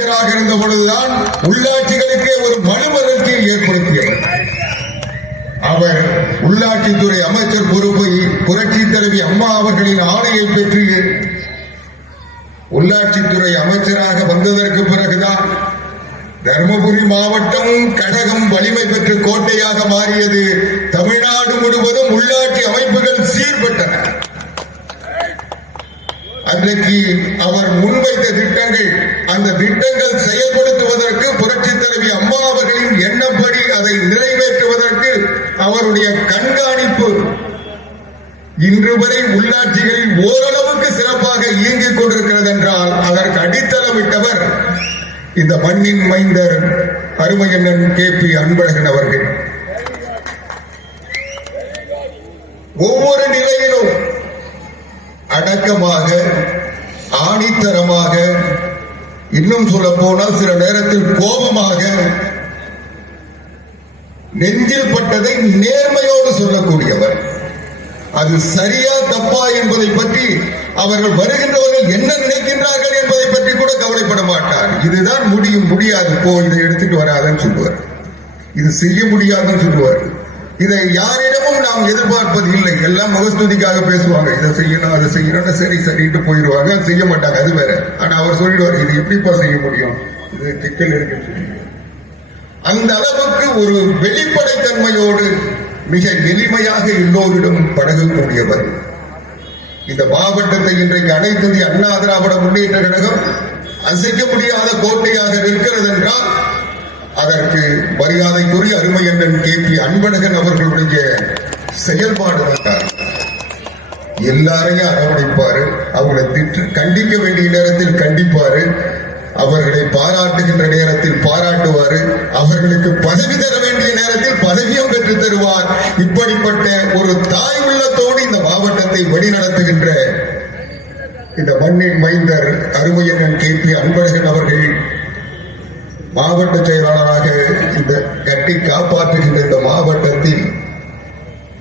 இருந்த பொழுதுதான் உள்ளாட்சிகளுக்கே ஒரு மனுமலர்ச்சியை ஏற்படுத்தியவர். அவர் உள்ளாட்சித்துறை அமைச்சர் பொறுப்பை புரட்சி தலைவி அம்மா அவர்களின் ஆணையை பெற்று உள்ளாட்சித்துறை அமைச்சராக வந்ததற்கு பிறகுதான் தர்மபுரி மாவட்டமும் கடகம் வலிமை பெற்ற கோட்டையாக மாறியது. தமிழ்நாடு முழுவதும் உள்ளாட்சி அமைப்புகள் சீர்பட்டன. அன்றைக்கு அவர் முன்வைத்த திட்டங்கள், அந்த திட்டங்கள் செயல்படுத்துவதற்கு புரட்சி தலைவி அம்மா அவர்களின் எண்ணப்படி அதை நிறைவேற்றுவதற்கு அவருடைய கண்காணிப்பு இன்று வரை உள்ளாட்சிகளில் ஓரளவுக்கு சிறப்பாக இயங்கிக் கொண்டிருக்கிறது என்றால் அதற்கு அடித்தளமிட்டவர் இந்த மண்ணின் மைந்தர் அருமையண்ணன் KP அன்பழகன் அவர்கள். ஒவ்வொரு நிலையிலும் அடக்கமாக, ஆணித்தரமாக, இன்னும் சொல்ல போனால் சில நேரத்தில் கோபமாக, நெஞ்சில் பட்டதை நேர்மையோடு சொல்லக்கூடியவர். அது சரியா தப்பா என்பதை பற்றி அவர்கள் வருகின்றவர்கள் என்ன நினைக்கின்றார்கள் என்பதை பற்றி கூட கவலைப்பட மாட்டார். இதுதான் முடியும், முடியாது, போ, இதை எடுத்துட்டு வராதுன்னு சொல்லுவார். இது செய்ய முடியாதுன்னு சொல்லுவார். இதை யாரிடமும் நாம் எதிர்பார்ப்பது இல்லை. எல்லாம் முகஸ்துதிக்காக பேசுவாங்க. இதை செய்யணும், அதை செய்யணும், சரி சரிட்டு போயிடுவாங்க, செய்ய மாட்டாங்க, அது வேற. ஆனா அவர் சொல்லிடுவார், இது எப்படிப்பா செய்ய முடியும், இது திக்கல் எடுக்க சொல்லி. அந்த அளவுக்கு ஒரு வெளிப்படைத்தன்மையோடு மிக எளிமையாக எல்லோரிடம் பழகக்கூடியவர். இந்த மாவட்டத்தை இன்றைக்கு அனைத்து இந்திய அண்ணா திராவிட முன்னேற்ற கழகம் அசைக்க முடியாத கோட்டையாக நிற்கிறது என்றால் அதற்கு மரியாதைக்குரிய அருமையண்ணன் KP அன்பழகன் அவர்களுடைய செயல்பாடு தான். எல்லாரையும் அரவணைப்பாரு, அவங்களை கண்டிக்க வேண்டிய நேரத்தில் கண்டிப்பாரு, அவர்களை பாராட்டுகின்ற நேரத்தில் பாராட்டுவாரு, அவர்களுக்கு பதவி தர வேண்டிய நேரத்தில் பதவியும் பெற்று தருவார். இப்படிப்பட்ட ஒரு தாய் உள்ளத்தோடு இந்த மாவட்டத்தை வழிநடத்துகின்ற இந்த மண்ணின் மைந்தர் அருமையண்ணன் KP அன்பழகன் அவர்கள் மாவட்ட செயலாளராக இந்த கட்டி காப்பாற்றுகின்ற இந்த மாவட்டத்தில்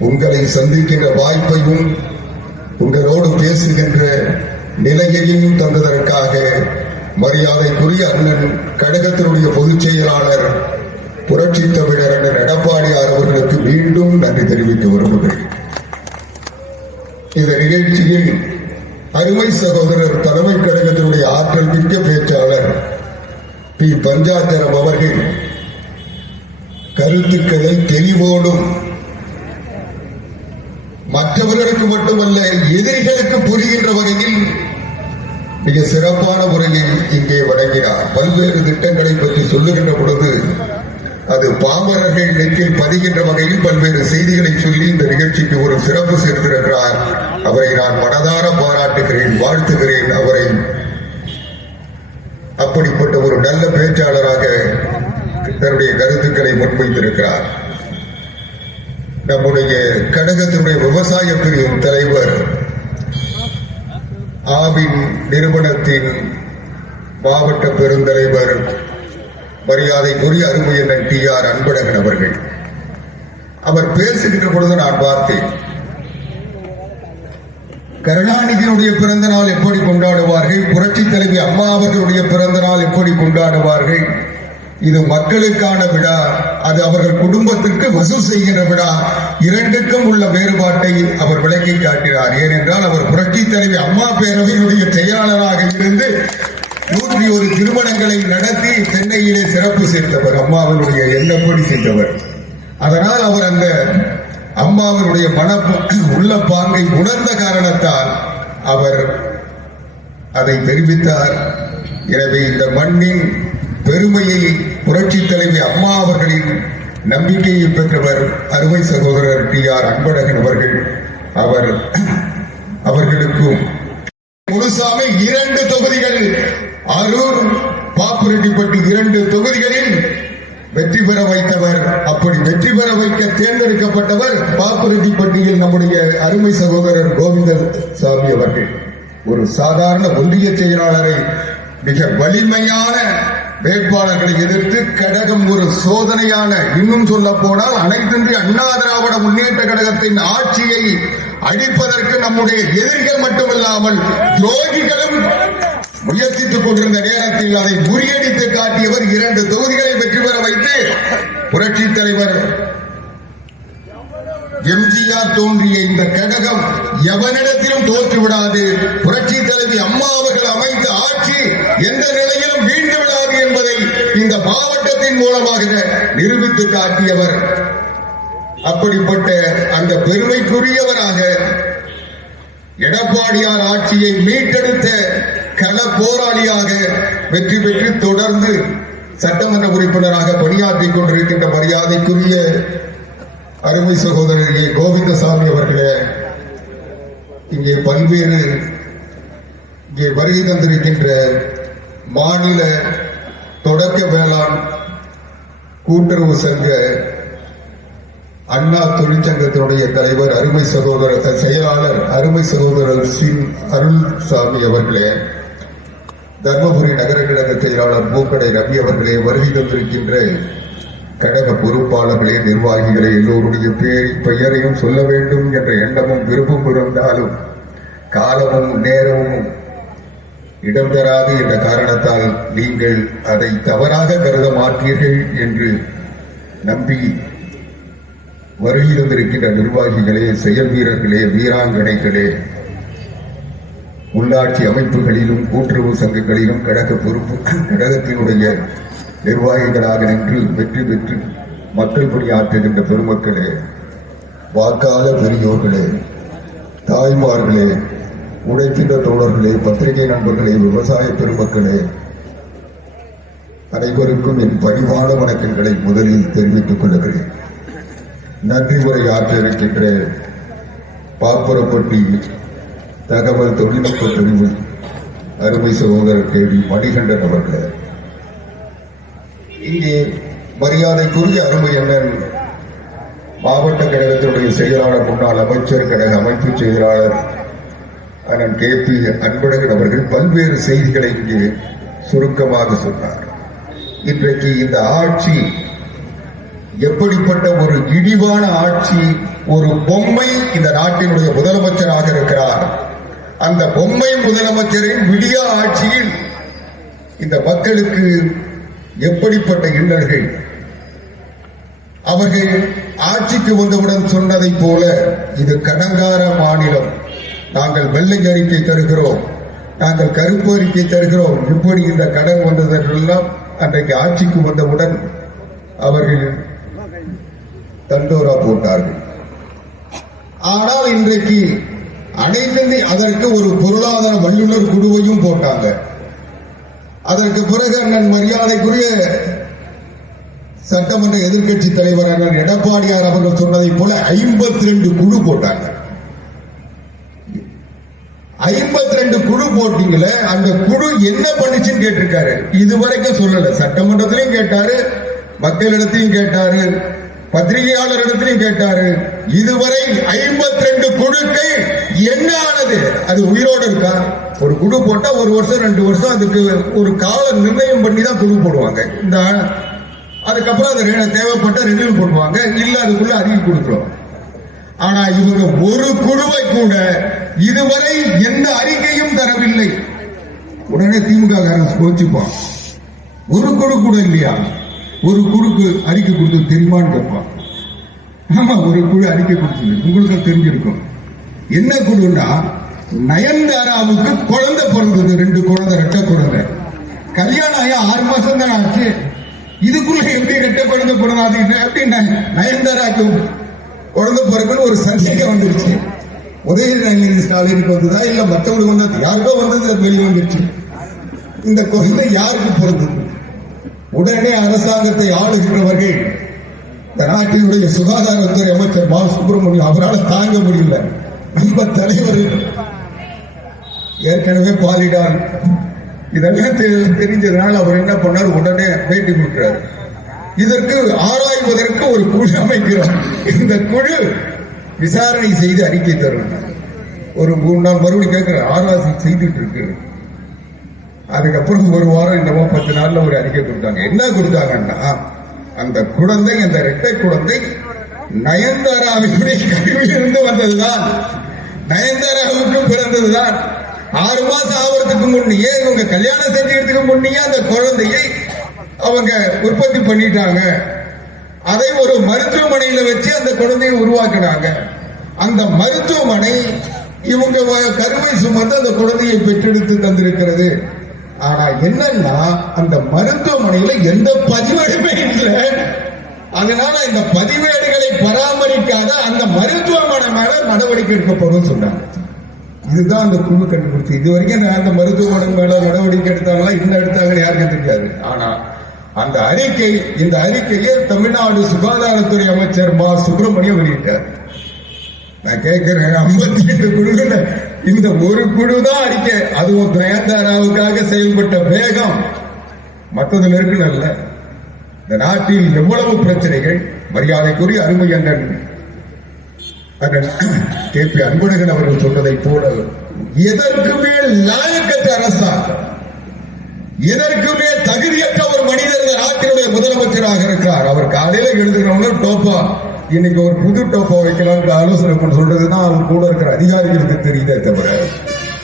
உங்களை சந்திக்கின்ற வாய்ப்பையும் உங்களோடு பேசுகின்ற நிலையையும் தந்ததற்காக மரியாதைக்குரிய அண்ணன் கழகத்தினுடைய பொதுச் செயலாளர் புரட்சி தமிழர் அண்ணன் எடப்பாடியார் அவர்களுக்கு மீண்டும் நன்றி தெரிவிக்க விரும்புகிறேன். இந்த நிகழ்ச்சியில் அருமை சகோதரர் தலைமை கழகத்தினுடைய ஆற்றல் மிக்க பேச்சாளர் P. பஞ்சாச்சரம் அவர்கள் கருத்துக்களை தெளிவோடும் மற்றவர்களுக்கு மட்டுமல்ல எதிரிகளுக்கு புரிகின்ற வகையில் மிக சிறப்பான முறையில் இங்கே வழங்கினார். பல்வேறு திட்டங்களை பற்றி சொல்லுகின்ற பொழுது அது பாமரர்கள் நெற்றில் பதிகின்ற வகையில் பல்வேறு செய்திகளை சொல்லி இந்த நிகழ்ச்சிக்கு ஒரு சிறப்பு சேர்த்திருக்கிறார். அவரை நான் மனதார பாராட்டுகிறேன், வாழ்த்துகிறேன். அவரை அப்படிப்பட்ட ஒரு நல்ல பேச்சாளராக தன்னுடைய கருத்துக்களை முன்வைத்திருக்கிறார். நம்முடைய கழகத்தினுடைய விவசாய பிரிவு தலைவர், ஆவின் நிறுவனத்தின் மாவட்ட பெருந்தலைவர் மரியாதைக்குரிய அருமையண்ணன் TR அன்பழகன் அவர்கள், அவர் பேசுகின்ற பொழுது நான் பார்த்தேன், கருணாநிதியினுடைய பிறந்த நாள் எப்படி கொண்டாடுவார்கள், புரட்சி தலைவி அம்மா அவர்களுடைய பிறந்த நாள் எப்படி கொண்டாடுவார்கள், இது மக்களுக்கான விழா, அது அவர்கள் குடும்பத்திற்கு வசூல் செய்கின்ற விழா, இரண்டுக்கும் உள்ள வேறுபாட்டை அவர் விளக்கி காட்டினார். ஏனென்றால் அவர் புரட்சி தலைவி அம்மா பேரவையினுடைய செயலாளராக இருந்து 101 திருமணங்களை நடத்தி சென்னையிலே சிறப்பு சேர்த்தவர், அம்மாவினுடைய எண்ணப்படி செய்தவர். அதனால் அவர் அந்த அம்மாவினுடைய உள்ள பாங்கை உணர்ந்த காரணத்தால் அவர் அதை தெரிவித்தார். எனவே இந்த மண்ணின் பெருமையை புரட்சி தலைவி அம்மா அவர்களின் நம்பிக்கையை பெற்றவர் அருமை சகோதரர் TR அன்பழகன் அவர்கள். அவர்களுக்கும் முழுசாமி 2 தொகுதிகள், அரூர் பாப்புரெட்டிப்பட்டி 2 தொகுதிகளில் வெற்றி பெற வைத்தவர். அப்படி வெற்றி பெற வைக்க தேர்ந்தெடுக்கப்பட்டவர் பாப்புரெட்டிப்பட்டியில் நம்முடைய அருமை சகோதரர் கோவிந்தசாமி அவர்கள். ஒரு சாதாரண ஒன்றிய செயலாளரை மிக வலிமையான வேட்பாளர்களை எதிர்த்து கழகம் ஒரு சோதனையான, இன்னும் சொல்ல போனால் அனைத்து இந்திய அண்ணா திராவிட முன்னேற்ற கழகத்தின் ஆட்சியை அழிப்பதற்கு நம்முடைய எதிரிகள் மட்டுமல்லாமல் துரோகிகளும் முயற்சித்துக் கொண்டிருந்த நேரத்தில் அதை முறியடித்து காட்டியவர் 2 தொகுதிகளை வெற்றி பெற வைத்து புரட்சி தலைவர் எம்ஜிஆர் தோன்றிய இந்த கழகம் எவனிடத்திலும் தோற்றுவிடாது. புரட்சி தலைவி அம்மா அவர்கள் அமைத்த ஆட்சி எந்த நிலையிலும் வீழ்ந்து விடாது என்பதை இந்த மாவட்டத்தின் மூலமாக நிரூபித்து காட்டியவர். அப்படிப்பட்ட அந்த பெருமைக்குரியவராக எடப்பாடியார் ஆட்சியை மீட்டெடுத்த கள போராளியாக வெற்றி பெற்று தொடர்ந்து சட்டமன்ற உறுப்பினராக பணியாற்றிக் கொண்டிருக்கின்ற மரியாதைக்குரிய அருமை சகோதரர் கோவிந்தசாமி அவர்களே, இங்கே பல்வேறு இங்கே வருகை தந்திருக்கின்ற மாநில தொடக்க வேளாண் கூட்டுறவு சங்க அண்ணா தொழிற்சங்கத்தினுடைய தலைவர் அருமை சகோதரர் செயலாளர் அருமை சகோதரர் அருள்சாமி அவர்களே, தர்மபுரி நகர கழக செயலாளர் பூக்கடை ரவி அவர்களே, வருகை தந்திருக்கின்ற கழக பொறுப்பாளர்களே, நிர்வாகிகளே, எல்லோருடைய பெயரையும் சொல்ல வேண்டும் என்ற எண்ணமும் விருப்பம் இருந்தாலும் காலமும் நேரமும் இடம் தராது என்ற காரணத்தால் நீங்கள் அதை தவறாக கருத மாட்டீர்கள் என்று நம்பி வருகை தந்திருக்கின்ற நிர்வாகிகளே, செயல் வீரர்களே, வீராங்கனைகளே, உள்ளாட்சி அமைப்புகளிலும் கூட்டுறவு சங்கங்களிலும் கழகத்தினுடைய நிர்வாகிகளாக நின்று வெற்றி பெற்று மக்கள் பணியாற்றுகின்ற பெருமக்களே, வாக்காள பெரியோர்களே, தாய்மார்களே, உழைக்கின்ற தோழர்களே, பத்திரிகை நண்பர்களே, விவசாய பெருமக்களே, அனைவருக்கும் என் பணிவான வணக்கங்களை முதலில் தெரிவித்துக் கொள்கிறேன். நன்றி உரை ஆற்ற இருக்கின்ற பாப்புரப்பட்டி தகவல் தொழில்நுட்ப பிரிவு அருமை சகோதரர் கேடி மணிகண்டன் அவர்களே, இங்கே மரியாதைக்குரிய அருமை அண்ணன் மாவட்ட கழகத்தினுடைய செயலாளர் முன்னாள் அமைச்சர் கழக அமைப்பு செயலாளர் அண்ணன் KP அன்பழகன் அவர்கள் பல்வேறு செய்திகளை இங்கே சுருக்கமாக சொன்னார். இன்றைக்கு இந்த ஆட்சி எப்படிப்பட்ட ஒரு இழிவான ஆட்சி, ஒரு பொம்மை இந்த நாட்டினுடைய முதலமைச்சராக இருக்கிறார். அந்த பொம்மை முதலமைச்சரின் விடியா ஆட்சியில் இந்த மக்களுக்கு எப்படிப்பட்ட இன்னல்கள். அவர்கள் ஆட்சிக்கு வந்தவுடன் சொன்னதை போல இது கடங்கார மாநிலம், நாங்கள் வெள்ளை அறிக்கை தருகிறோம், நாங்கள் கருப்பு அறிக்கை தருகிறோம், இப்படி இந்த கடன் வந்ததெல்லாம் அன்றைக்கு ஆட்சிக்கு வந்தவுடன் அவர்கள் தண்டோரா போட்டார்கள். ஆனால் இன்றைக்கு அனைத்து அதற்கு ஒரு பொருளாதார வல்லுநர் குழுவையும் போட்டாங்க. அதற்கு பிறகு அண்ணன் மரியாதைக்குரிய சட்டமன்ற எதிர்க்கட்சி தலைவர் அண்ணன் எடப்பாடியார் அவர்கள் சொன்னதை போல 52 குழு போட்டாங்க. 52 குழு போட்டீங்களே, அந்த குழு என்ன பண்ணுச்சுன்னு கேட்டிருக்காரு. இதுவரைக்கும் சொல்லல. சட்டமன்றத்திலையும் கேட்டாரு, மக்களிடத்திலையும் கேட்டாரு, பத்திரிகையாளர் இடத்திலையும் கேட்டாரு. இதுவரை 52 குழுக்கள் என்ன ஆனது? அது உயிரோடு இருக்கா? ஒரு குழு போட்டா 1 வருஷம் 2 வருஷம் அதுக்கு ஒரு கால நிர்ணயம் பண்ணி தான் குழு போடுவாங்க. இந்த அதுக்கப்புறம் அது தேவைப்பட்ட ரெனியூ பண்ணுவாங்க, இல்ல அதுக்குள்ள அறிக்கை கொடுக்கிறோம். ஆனா இவங்க ஒரு குழுவை கூட இதுவரை எந்த அறிக்கையும் தரவில்லை. உடனே திமுக கோச்சுப்பான். ஒரு குழு கூட இல்லையா? ஒரு குழுக்கு அறிக்கை கொடுத்து தெரியுமான்னு கேட்பான். ஆமா, ஒரு குழு அறிக்கை கொடுத்தது உங்களுக்கு தெரிஞ்சிருக்கும். என்ன குழுன்னா, நயன்தாராவுக்கு குழந்தை பிறந்தது, 2 குழந்தை, ரெட்டை குழந்தை. கல்யாணம் ஆகி 6 மாசம் தான் ஆச்சு. இதுக்குள்ள எப்படி ரெட்டை குழந்தை பிறந்தாது? எப்படி நயன்தாராக்கு குழந்தை பிறகுன்னு ஒரு சந்தேகம் வந்துருச்சு. உதயநிதி ஸ்டாலினுக்கு வந்ததா இல்ல மற்றவங்களுக்கு வந்தது? யாருக்கோ வந்தது வெளியே வந்துருச்சு. இந்த குழந்தை யாருக்கு பிறந்தது? உடனே அரசாங்கத்தை ஆளுகின்றவர்கள், இந்த நாட்டினுடைய சுகாதாரத்துறை அமைச்சர் மா சுப்பிரமணியம் அவரால் தாங்க முடியல. நம்ம தலைவர் ஏற்கனவே பாலிடான் இதெல்லாம் தெரிஞ்சதுனால அவர் என்ன பண்ணார், உடனே பேட்டி கொடுக்கிறார். இதற்கு ஆராய்வதற்கு ஒரு குழு அமைக்கிறோம். இந்த குழு விசாரணை செய்து அறிக்கை தரும். ஒரு 3 நாள் மறுபடியும் கேட்கிற ஆராய்ச்சி செய்துட்டு இருக்கு. அதுக்கப்புறம் 1 வாரம் என்னமோ 10 நாள்ல ஒரு அறிக்கை கொடுத்தாங்க. என்ன கொடுத்தாங்கன்னா, அந்த குழந்தை, அந்த இரட்டை குழந்தை நயன்தாராவுடைய கருவில் இருந்து வந்ததுதான், நயன்தாராவுக்கு பிறந்ததுதான். 6 மாசம் ஆவறதுக்கு முன்னையே இவங்க கல்யாணம் செஞ்சதுக்கு முன்னையே அந்த குழந்தையை அவங்க உற்பத்தி பண்ணிட்டாங்க. அதை ஒரு மருத்துவமனையில வச்சு அந்த குழந்தையை உருவாக்கினாங்க. அந்த மருத்துவமனை இவங்க கருவை சுமந்து அந்த குழந்தையை பெற்றெடுத்து தந்திருக்கிறது. ஆனா என்னன்னா அந்த மருத்துவமனையில எந்த பதிவேடுமே இல்லை. அதனால இந்த பதிவேடுகளை பராமரிக்காத அந்த மருத்துவமனை மேல நடவடிக்கை எடுக்கப்படும் சொன்னாங்க. இதுதான் அந்த குழு கண்டுபிடிச்சு. இது வரைக்கும் அந்த மருத்துவமனை மேல நடவடிக்கை எடுத்தாங்களா இன்னும் எடுத்தாங்கன்னு யாருக்கும் தெரியாது. ஆனா அந்த அறிக்கை, இந்த அறிக்கையை தமிழ்நாடு சுகாதாரத்துறை அமைச்சர் மா சுப்பிரமணியம் வெளியிட்டார். நான் கேட்கிறேன், 58 குழுல இந்த ஒரு குழு தான் அறிக்கை. அதுவும் நயன்தாராவுக்காக செயல்பட்ட வேகம் மற்றதுல இருக்குல்ல. இந்த நாட்டில் எவ்வளவு பிரச்சனைகள். மரியாதைக்குரிய அருமை அண்ணன் KP அன்பழகன் அவர்கள் சொன்னதை போல எதற்குமே லாயக்கற்ற அரசாங்கம், எதற்குமே தகுதியற்ற ஒரு மனிதர் இந்த நாட்டினுடைய முதலமைச்சராக இருக்கிறார். அவர் காலையில எழுதுகிறவங்க டோப்பா, இன்னைக்கு ஒரு புது டோப்பா வைக்கலாம் ஆலோசனை பண்ண சொல்றதுதான் அவர் கூட இருக்கிற அதிகாரிகளுக்கு தெரியுதே தவிர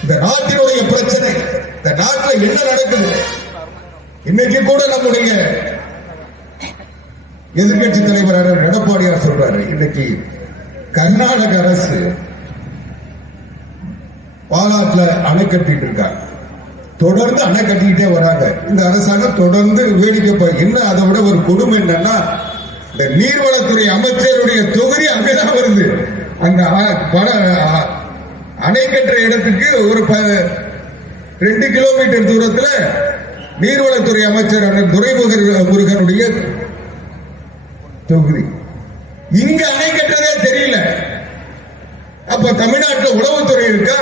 இந்த நாட்டினுடைய பிரச்சனை, இந்த நாட்டில் என்ன நடக்குது. இன்னைக்கு கூட நம்முடைய எதிர்கட்சி தலைவர் எடப்பாடியார் சொல்றாரு, இன்னைக்கு கர்நாடக அரசு பாலாற்றுல அணை கட்டிட்டு இருக்காங்க. தொடர்ந்து அணை கட்டிக்கிட்டே வராங்க. இந்த அரசாங்கம் தொடர்ந்து வேடிக்கை. என்ன அதை விட ஒரு கொடுமை என்னன்னா, இந்த நீர்வளத்துறை அமைச்சருடைய தொகுதி அங்கதான் வருது. அந்த அணை கட்டுற இடத்துக்கு ஒரு 2 கிலோமீட்டர் தூரத்துல நீர்வளத்துறை அமைச்சர் அண்ணன் துரைமுருகனுடைய தொகுதி. இங்க அணை கட்டுறதே தெரியல. அப்ப தமிழ்நாட்டில் உளவுத்துறை இருக்கா,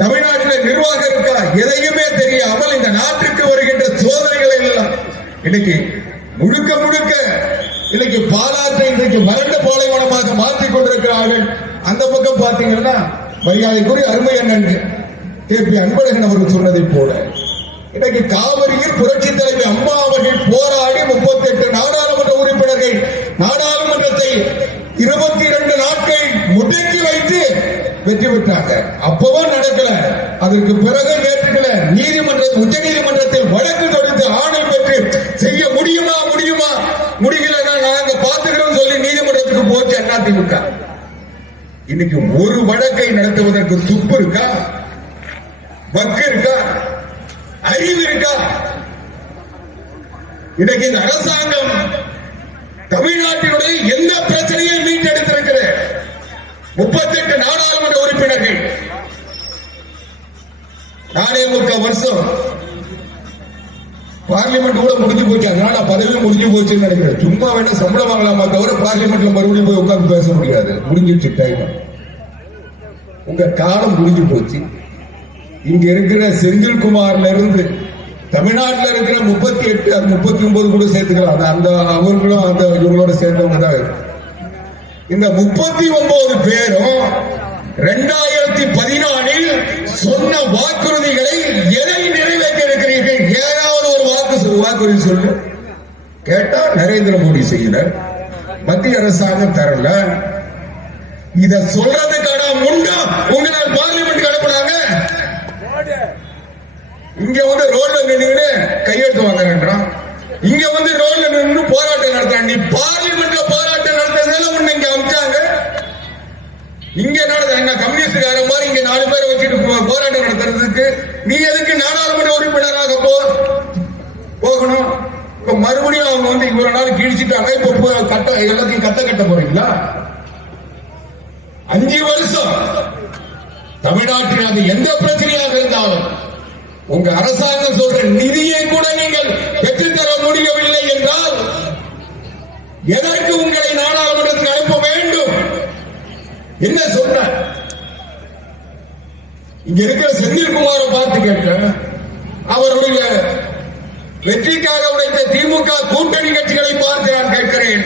தமிழ்நாட்டில் நிர்வாகம் இருக்கா? எதையுமே தெரியாமல் இந்த நாட்டுக்கு வருகின்ற சோதனைகளை எல்லாம் இன்னைக்கு முழுக்க முழுக்க இன்னைக்கு பாலாற்றை இன்றைக்கு வறண்ட பாலைவனமாக மாற்றிக் கொண்டிருக்கிறார்கள். அந்த பக்கம் பார்த்தீங்கன்னா மரியாதைக்குரிய அருமை அண்ணன் KP அன்பழகன் அவர்கள் சொன்னதை போல இன்னைக்கு காவிரியில் புரட்சி தலைவி அம்மா அவர்கள் போராடி 38 நாடாளுமன்ற உறுப்பினர்கள் நாடாளுமன்றத்தை 22 நாட்கள் முடக்கி வைத்து வெற்றி பெற்றாங்க. அப்பவும் நடக்கல. அதற்கு பிறகு ஏற்றுக்கல. உச்ச நீதிமன்றத்தில் வழக்கு தொடுத்து ஆணை பெற்று செய்ய முடியுமா முடியலன்னா நாங்க பாத்துக்கிறோம் சொல்லி நீதிமன்றத்துக்கு போச்சு அதிமுக. இன்னைக்கு ஒரு வழக்கை நடத்துவதற்கு துப்பு இருக்கா, வக்கு இருக்கா, அறிவு இருக்கா? இன்னைக்கு இந்த அரசாங்கம் தமிழ்நாட்டினுடைய எந்த பிரச்சனையை மீட்டெடுத்திருக்கிறது? 38 நாடாளுமன்ற உறுப்பினர்கள் 4.25 வருஷம் பார்லிமெண்ட் கூட முடிஞ்சு போச்சு. அதனால பதவி முடிஞ்சு போச்சுன்னு நினைக்கிறேன். சும்மா வேணா சம்பளம் வாங்கலாமா தவிர பார்லிமெண்ட்ல மறுபடியும் போய் உட்கார்ந்து பேச முடியாது. முடிஞ்சிச்சு டைம். உங்க காலம் முடிஞ்சு போச்சு. இங்க இருக்கிற செந்தில்குமார்ல இருந்து தமிழ்நாட்டில் இருக்கிற 38 அது 39 கூட சேர்த்துக்கலாம். அந்த அவர்களும் அந்த இவங்களோட சேர்ந்தவங்க தான். இந்த 39 பேரும் 2014 சொன்ன வாக்குறுதிகளை எதை நிறைவேற்ற இருக்கிறீர்கள்? ஏதாவது ஒரு வாக்குறுதி சொல்லு. கேட்டா நரேந்திர மோடி செய்யல, மத்திய அரசாங்கம் தரல. இத சொல்றதுக்கான முண்டா உங்களால் பார்லிமெண்ட் அனுப்புனாங்க. இங்க வந்து ரோட்ல நின்று கையெழுத்து வாங்குறான், இங்க வந்து ரோட்ல நின்று போராட்டம் நடத்துறான். நீ பார்லிமெண்ட்ல போராட்டம் நடத்துறதுல உன்னை இங்க அமிச்சாங்க. இங்க நடந்த கம்யூனிஸ்டுக்கார மாதிரி இங்க 4 பேரை வச்சுட்டு போராட்டம் நடத்துறதுக்கு நீ எதுக்கு நாடாளுமன்ற உறுப்பினராக போகணும்? இப்ப மறுபடியும் அவங்க வந்து இவ்வளவு நாள் கிழிச்சிட்டாங்க. இப்ப எல்லாத்தையும் கட்ட போறீங்களா? 5 வருஷம் தமிழ்நாட்டில் அது எந்த பிரச்சனையாக இருந்தாலும் உங்க அரசாங்கம் சொல்ற நிதியை கூட நீங்கள் பெற்றுத்தர முடியவில்லை என்றால் எதற்கு உங்களை நாடாளுமன்றத்துக்கு அனுப்ப வேண்டும்? என்ன சொல்ற? இங்க இருக்கிற செந்தில்குமாரை பார்த்து கேட்க, அவருடைய வெற்றிக்காக உடைத்த திமுக கூட்டணி கட்சிகளை பார்த்து நான் கேட்கிறேன்.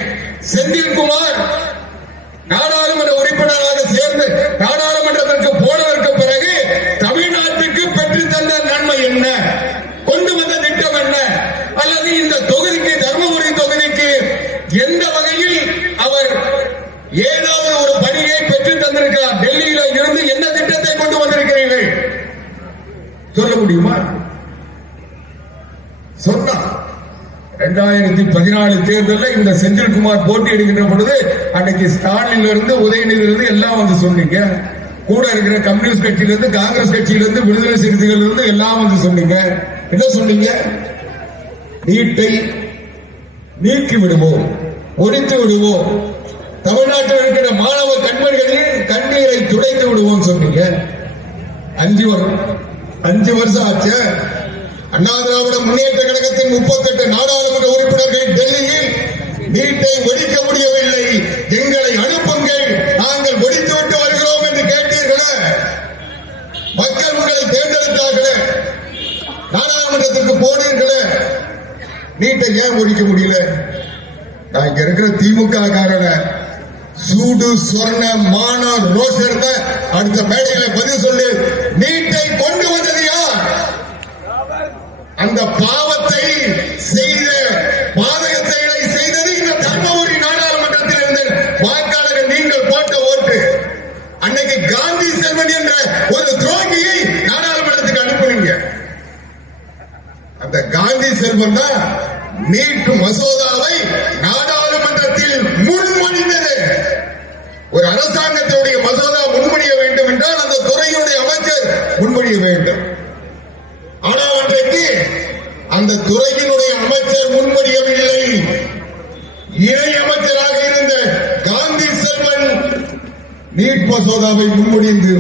செந்தில்குமார் நாடாளுமன்ற உறுப்பினராக சேர்ந்து நாடாளுமன்றத்திற்கு போனதற்கு பிறகு தமிழ்நாட்டுக்கு பெற்று தந்த நன்மை என்ன? கொண்டு வந்த திட்டம் என்ன? அல்லது இந்த தொகுதிக்கு, தர்மபுரி தொகுதிக்கு எந்த வகையில் அவர் ஏதாவது ஒரு பணியை பெற்று தந்திருக்கிறார்? டெல்லியில இருந்து என்ன திட்டத்தை கொண்டு வந்திருக்கிறீர்கள்? சொல்ல முடியுமா? சொன்னா 2014 தேர்தலில் இந்த செந்தில்குமார் போட்டியிடுகின்ற பொழுது அன்னைக்கு ஸ்டாலின்ல இருந்து உதயநிதியில இருந்து எல்லாம் வந்து சொன்னீங்க. கூட இருக்கிற கம்யூனிஸ்ட் கட்சியிலிருந்து காங்கிரஸ் கட்சியிலிருந்து விடுதலை சிறுத்தைகள் இருந்து எல்லாம் வந்து சொன்னீங்க. என்ன சொன்னீங்க? நீட்டை நீக்கி விடுவோம், ஒழித்து விடுவோம், தமிழ்நாட்டில் இருக்கிற மாணவ கண்மணிகளின் கண்ணீரை துடைத்து விடுவோம் சொன்னீங்க. 5 வருஷம் ஆச்சு. அண்ணா திராவிட முன்னேற்ற கழகத்தின் 38 நாடாளுமன்ற உறுப்பினர்கள் டெல்லியில் நீட்டை ஒழிக்க முடியவில்லை, எங்களை அனுப்புங்கள், நாங்கள் ஒழித்துவிட்டு வருகிறோம் என்று கேட்டீர்களே. மக்கள் உங்களை தேர்ந்தெடுத்தார்களே, நாடாளுமன்றத்திற்கு போனீர்களே, நீட்டை ஏன் ஒழிக்க முடியல? நான் இங்க இருக்கிற திமுக காரன சூடு சொர்ண மான ரோஷ் இருந்த அடுத்த மேடையில பதில் சொல்லு. நீட்டை கொண்டு வந்தது யார்? அந்த பாவத்தை செய்த பாதக செயலை செய்தது இந்த தர்மபுரி நாடாளுமன்றத்தில் இருந்த வாக்காளர்கள் நீங்கள் போட்ட ஓட்டு. அன்னைக்கு காந்தி செல்வன் என்ற ஒரு துரோகியை நாடாளுமன்றத்துக்கு அனுப்புனீங்க. அந்த காந்தி செல்வன் தான் நீட் மசோதாவை நாடாளுமன்றத்தில் முன்மொழிந்தது. ஒரு அரசாங்கத்தினுடைய மசோதா முன்மொழிய வேண்டும் என்றால் அந்த துறையுடைய அமைச்சர் முன்மொழிய வேண்டும். ஆனால் அன்றைக்கு அந்த துறையினுடைய அமைச்சர் முன்மொழியவில்லை. இணை அமைச்சராக இருந்த காந்தி செல்வன் நீட் மசோதாவை முன்மொழிந்து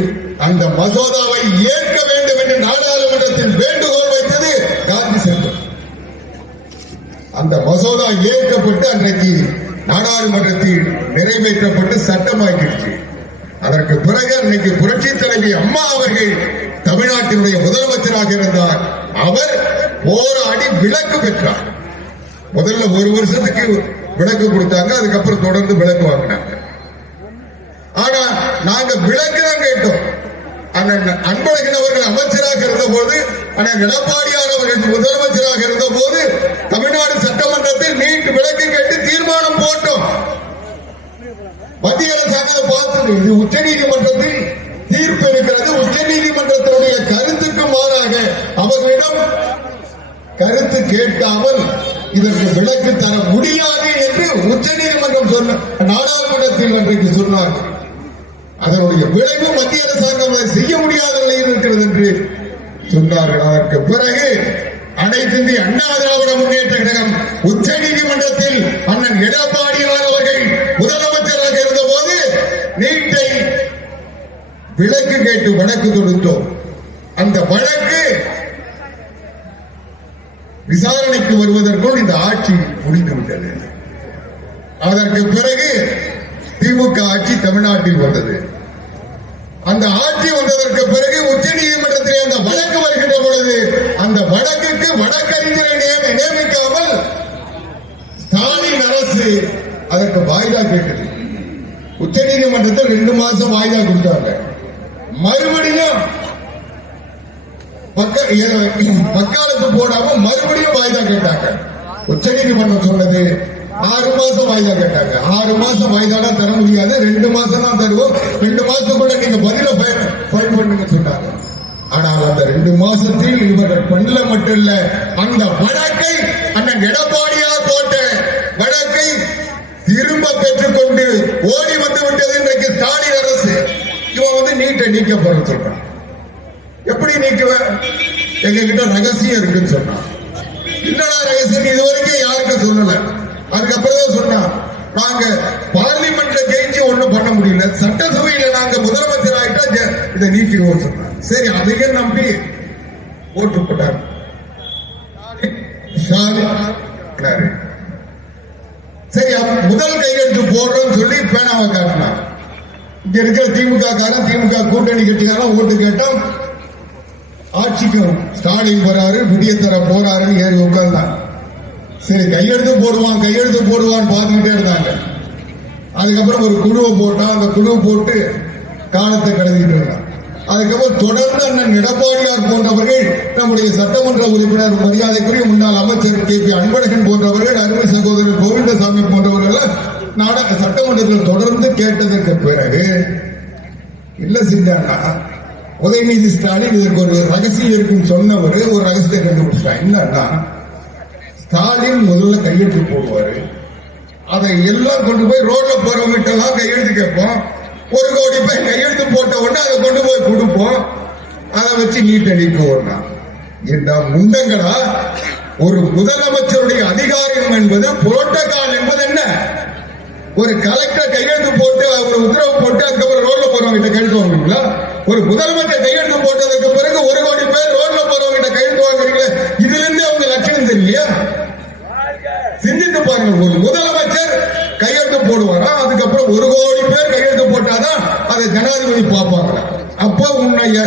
அந்த மசோதாவை ஏற்க வேண்டும் என்று நாடாளுமன்றத்தில் வேண்டுகோள் வைத்தது காந்தி செல்வன். அந்த மசோதா ஏற்கப்பட்டு அன்றைக்கு நாடாளுமன்றத்தில் நிறைவேற்றப்பட்டு சட்டமாக்கிடுச்சு. அதற்கு பிறகு அன்னைக்கு புரட்சி தலைவி அம்மா அவர்கள் தமிழ்நாட்டினுடைய முதலமைச்சராக இருந்தார். அவர் போராடி விலக்கு பெற்றார். முதல்ல 1 வருஷத்துக்கு விலக்கு கொடுத்தாங்க, அதுக்கப்புறம் தொடர்ந்து விலக்கு வாங்கினாங்க. ஆனா நாங்க விலக்கு தான் கேட்டோம். அன்பழகன் அவர்கள் அமைச்சராக இருந்த போது, எடப்பாடியார் அவர்கள் முதலமைச்சராக இருந்த போது தமிழ்நாடு சட்டமன்றத்தில் நீட் விலக்கு கேட்டு தீர்மானம் போட்டோம். மத்திய அரசாங்க பார்த்தது. இது உச்ச நீதிமன்றத்தில் தீர்ப்பு இருக்கிறது. உச்ச நீதிமன்றத்தினுடைய கருத்துக்கு மாறாக அவர்களிடம் கருத்து கேட்காமல் இதற்கு விலக்கு தர முடியாது என்று உச்ச நீதிமன்றம் சொன்ன நாடாளுமன்றத்தில் அன்றைக்கு சொன்னார்கள். அதனுடைய விளைவு மத்திய அரசாங்கம் செய்ய முடியாத நிலையில் இருக்கிறது என்று சொன்னார்கள். அதற்கு பிறகு அனைத்து இந்திய அண்ணா திராவிட முன்னேற்ற கழகம் உச்ச நீதிமன்றத்தில் அண்ணன் எடப்பாடியார் அவர்கள் முதலமைச்சராக இருந்த போது நீட்டை விலக்கு கேட்டு வழக்கு தொடுத்தோம். அந்த வழக்கு விசாரணைக்கு வருவதற்குள் இந்த ஆட்சி முடிந்துவிட்டது. அதற்கு பிறகு திமுக ஆட்சி தமிழ்நாட்டில் வந்தது. அந்த ஆட்சி வந்ததற்கு பிறகு உச்ச நீதிமன்றத்தில் அந்த வழக்கு வருகின்ற பொழுது அந்த வழக்குக்கு வழக்கறிஞரை நியமிக்காமல் ஸ்டாலின் அரசு அதற்கு வாய்தா கேட்டது. உச்ச நீதிமன்றத்தில் 2 மாசம் வாய்தா கொடுத்தாங்க. மறுபடியும் வக்காலத்து போடாம மறுபடியும் வாய்தா கேட்டாங்க. உச்ச நீதிமன்றம் சொன்னது 6 மாசம் வாய்தா கேட்டாங்க. 6 மாசம் வாய்தா தர முடியாது, 2 மாசம் தான் தருவோம், 2 மாசத்துக்குள்ள நீங்க பதில ஃபைல் பண்ணுங்க சொன்னாங்க. ஆனால் அந்த 2 மாசத்தில் இவர்கள் பண்ணல மட்டும் இல்ல, அந்த வழக்கை அண்ணன் எடப்பாடியார் போட்ட வழக்கை திரும்ப பெற்றுக்கொண்டு ஓடி வந்து விட்டது இன்றைக்கு ஸ்டாலின் அரசு. இவன் நீட்டை நீக்க போற சொல்றான். எப்படி நீக்குவ? எங்க கிட்ட ரகசியம் இருக்குன்னு சொன்னான். என்னடா ரகசியம்? இதுவரைக்கும் யாருக்கும் சொல்லல. அதுக்கப்புறம் தான் சொன்னா, நாங்க பார்லிமெண்ட்ல ஜெயிச்சு ஒண்ணும் பண்ண முடியல, சட்டசபையில நாங்க முதலமைச்சர் ஆயிட்டா இதை நீக்கிடுவோம் சொன்னாங்க. சரி, அதையும் நம்பி ஓட்டு போட்டார். சரி, முதல் கையெழுத்து போடுறோம்னு சொல்லி பேனாவை காட்டினார். இங்க இருக்கிற திமுக காரன், திமுக கூட்டணி கட்சிக்காரன் ஓட்டு கேட்டோம். ஆட்சிக்கும் ஸ்டாலின் போறாரு, விடிய தர போறாருன்னு ஏறி உட்கார்ந்தாங்க. சரி, கையெழுத்து போடுவான்னு பார்த்துக்கிட்டே இருந்தாங்க. அதுக்கப்புறம் ஒரு குழுவை போட்டா, அந்த குழுவை போட்டு காலத்தை கடத்திட்டு இருந்தாங்க. அதுக்கப்புறம் தொடர்ந்து அண்ணன் எடப்பாடியார் போன்றவர்கள், நம்முடைய சட்டமன்ற உறுப்பினர் மரியாதைக்குரிய முன்னாள் அமைச்சர் KP அன்பழகன் போன்றவர்கள், அருமை சகோதரர் கோவிந்தசாமி போன்றவர்கள் சட்டமன்றத்தில் தொடர்ந்து கேட்டதற்கு பிறகு இல்ல செஞ்சாங்கன்னா உதயநிதி ஸ்டாலின் இதற்கு ஒரு ரகசியம் இருக்குன்னு சொன்னவர் ஒரு ரகசியத்தை கண்டுபிடிச்சார். என்னன்னா, ஸ்டாலின் முதல்ல கையெழுத்து போடுவாரு, அதை எல்லாம் கொண்டு போய் ரோட்ல போறவங்க எல்லாம் கையெழுத்து கேட்போம். 1 கோடி பேர் கையெழுத்து போட்ட உடனே அதை கொண்டு போய் கொடுப்போம். அதை வச்சு நீட் அடிக்க ஓடலாம். இந்த முண்டங்களா, ஒரு முதலமைச்சருடைய அதிகாரம் என்பது புரோட்டோகால் என்பது என்ன? ஒரு கலெக்டர் கையெழுத்து போட்டு ஒரு உத்தரவு போட்டு அதுக்கப்புறம் ரோட்ல போறவங்க கையெழுத்து வாங்குறீங்களா? ஒரு முதலமைச்சர் கையெழுத்து போட்டதுக்கு பிறகு 1 கோடி பேர் ரோட்ல போறவங்க கையெழுத்து வாங்குறீங்களா? இதுல இருந்து அவங்க லட்சணம் தெரியலையா? சிந்தித்து பாருங்க. ஒரு முதலமைச்சர் கையெழுத்து போடுவாரா, அதுக்கப்புறம் 1 கோடி பேர் கையெழுத்து போட்டாதான் அதை ஜனாதிபதி பார்ப்பாங்க. அப்போ உன்னைய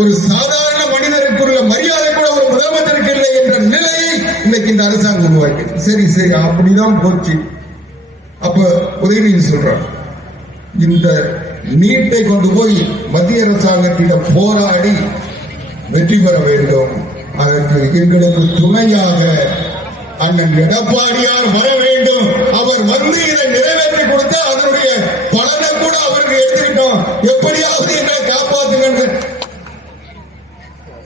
ஒரு சாதாரண மனிதருக்குள்ள மரியாதை கூட ஒரு முதலமைச்சருக்கு இல்லை என்ற நிலையை இன்னைக்கு இந்த அரசாங்கம் உருவாக்கி. சரி சரி, அப்படிதான் போச்சு. அப்ப உதயநிதி சொல்றார், இந்த நீட்டை கொண்டு போய் மத்திய அரசாங்கத்திடம் போராடி வெற்றி பெற வேண்டும். அதற்கு எங்களுக்கு துணையாக அண்ணன் எடப்பாடியார் வர வேண்டும். அவர் வந்து இதை நிறைவேற்றி கொடுத்தா அதனுடைய பலனை கூட அவருக்கு எடுத்துக்கிட்டோம். எப்படியாவது என்னை காப்பாற்றுங்க.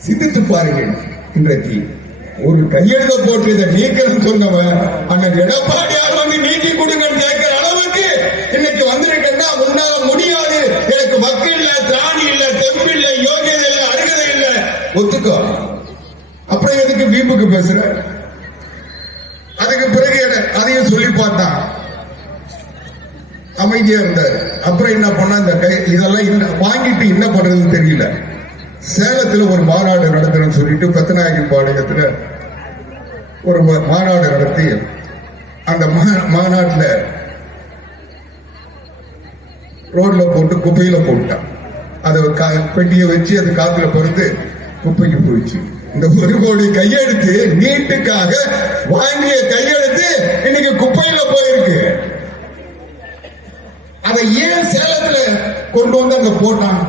சிந்தித்து பாருங்கள். இன்றைக்கு ஒரு கையெழுத போட்டு இதை நீக்கிறேன்னு சொன்னவன் அண்ணன் எடப்பாடியார் வந்து நீக்கி கொடுங்கன்னு கேட்கிற அளவுக்கு இன்னைக்கு வந்திருக்கேன்னா முன்னால முடியாது, எனக்கு வக்கு இல்ல, திராணி இல்ல, தெம்பு இல்ல, யோகியதை இல்ல, அருகதை இல்ல, ஒத்துக்கோ. அப்புறம் எதுக்கு வீம்புக்கு பேசுற? அதுக்கு பிறகு அதையும் சொல்லி பார்த்தான், அமைதியா இருந்தார். அப்புறம் என்ன பண்ணா, இந்த இதெல்லாம் வாங்கிட்டு என்ன பண்றதுன்னு தெரியல. சேலத்துல ஒரு மாநாடு நடத்துறேன்னு சொல்லிட்டு பெத்தநாயகி பாளையத்துல ஒரு மாநாடு நடத்தி அந்த மாநாட்டுல ரோட்ல போட்டு குப்பையில போட்டான். அதை பெட்டியை வச்சு அது காத்துல பறந்து குப்பைக்கு போயிடுச்சு. இந்த 1 கோடி கையெழுத்து நீட்டுக்காக வாங்கிய கையெழுத்து இன்னைக்கு குப்பையில போயிருக்கு. அதை ஏன் சேலத்துல கொண்டு வந்து அங்க போட்டான்?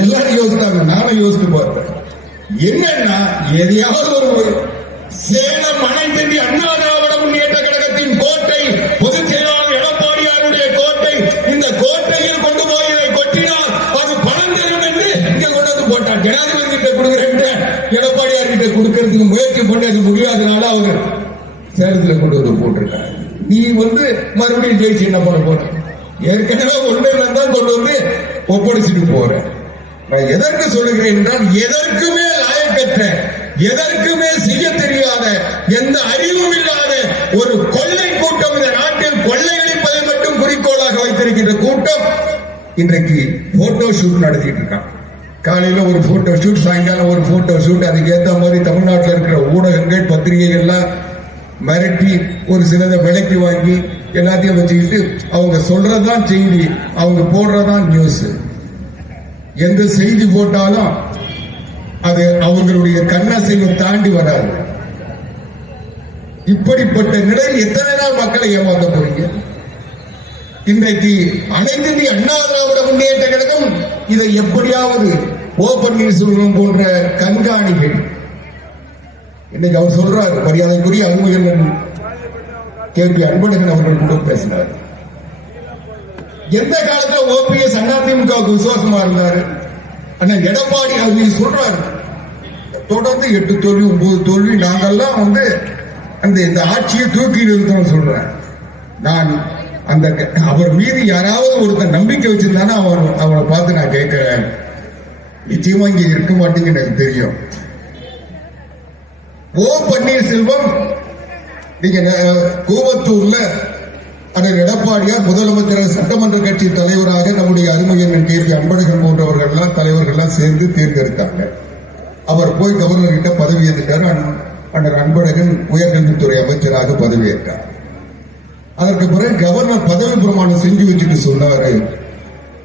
எல்லாரும் யோசித்தாங்க, நானும் யோசித்து பார்த்தேன். என்னன்னா, எதையாவது ஒரு சேலம் அனைத்து அண்ணா திராவிட முன்னேற்ற கழகத்தின் கோட்டை, பொதுச் செயலாளர் எடப்பாடியாருடைய கோட்டை, இந்த கோட்டையில் கொண்டு போய் இதை கொட்டினால் அது பணம் தரும் என்று இங்க கொண்டு வந்து போட்டான். ஜனாதிபதி கிட்ட கொடுக்குறேன், எடப்பாடியார் கிட்ட கொடுக்கறதுக்கு முயற்சி பண்ணி அது முடியாதனால அவங்க சேலத்தில் கொண்டு வந்து போட்டிருக்காங்க. நீ வந்து மறுபடியும் ஜெயிச்சு என்ன பண்ண போற? ஏற்கனவே ஒன்று தான் கொண்டு வந்து ஒப்படைச்சிட்டு போற. நான் எதற்கு சொல்லுகிறேன் என்றால், எதற்குமே லாயக்கற்ற, எதற்குமே செய்ய தெரியாத, எந்த அறிவும் இல்லாத ஒரு கொள்ளை கூட்டம் இந்த நாட்டில் கொள்ளையடிப்பதை மட்டும் குறிக்கோளாக வைத்திருக்கின்ற கூட்டம் இன்றைக்கு போட்டோ ஷூட் நடத்திட்டு இருக்கான். காலையில ஒரு போட்டோ ஷூட், சாயங்காலம் ஒரு போட்டோ ஷூட். அதுக்கு ஏற்ற மாதிரி தமிழ்நாட்டில் இருக்கிற ஊடகங்கள், பத்திரிகைகள்லாம் மிரட்டி ஒரு சிலதை விலைக்கு வாங்கி எல்லாத்தையும் வச்சுக்கிட்டு அவங்க சொல்றதுதான் செய்தி, அவங்க போடுறதான் நியூஸ். எந்த செய்தி போட்டாலும் அது அவங்களுடைய கண்ணசைவை தாண்டி வராது. இப்படிப்பட்ட நிலையில் எத்தனை நாள் மக்களை ஏமாற்ற போறீங்க? இன்றைக்கு அனைத்து இந்திய அண்ணா திராவிட முன்னேற்ற கழகம் இதை எப்படியாவது ஓ பன்னீர்செல்வம் போன்ற கண்காணிகள், இன்னைக்கு அவர் சொல்றாரு, மரியாதைக்குரிய அன்புகள் KP அன்பழகன் அவர்கள் கூட பேசினார். எந்த காலத்துல OPS அதிமுகவுக்கு விசுவாசமா இருந்தாரு? ஆனா எடப்பாடி அவர் சொல்றாரு, தொடர்ந்து 8 தோல்வி 9 தோல்வி, நாங்கெல்லாம் வந்து இந்த ஆட்சியை தூக்கி நிறுத்தணும் சொல்றேன். நான் அந்த அவர் மீது யாராவது ஒருத்தர் நம்பிக்கை வச்சிருந்தானா அவனை பார்த்து நான் கேட்கிறேன், நிச்சயமா இங்க இருக்க மாட்டேங்க, எனக்கு தெரியும். ஓ பன்னீர்செல்வம், நீங்க கூவத்தூர்ல அண்ணன் எடப்பாடியார் முதலமைச்சர் சட்டமன்ற கட்சி தலைவராக நம்முடைய அருமையன் KP அன்பழகன் போன்றவர்கள் தலைவர்கள் சேர்ந்து தேர்ந்தெடுத்தாங்க. அவர் போய் கவர்னர் கிட்ட பதவி ஏற்றுட்டார். அண்ணன் அன்பழகன் உயர்கல்வித்துறை அமைச்சராக பதவியேற்றார். அதற்கு பிறகு கவர்னர் பதவி பிரமாணம் செஞ்சு வச்சுட்டு சொன்னாரு,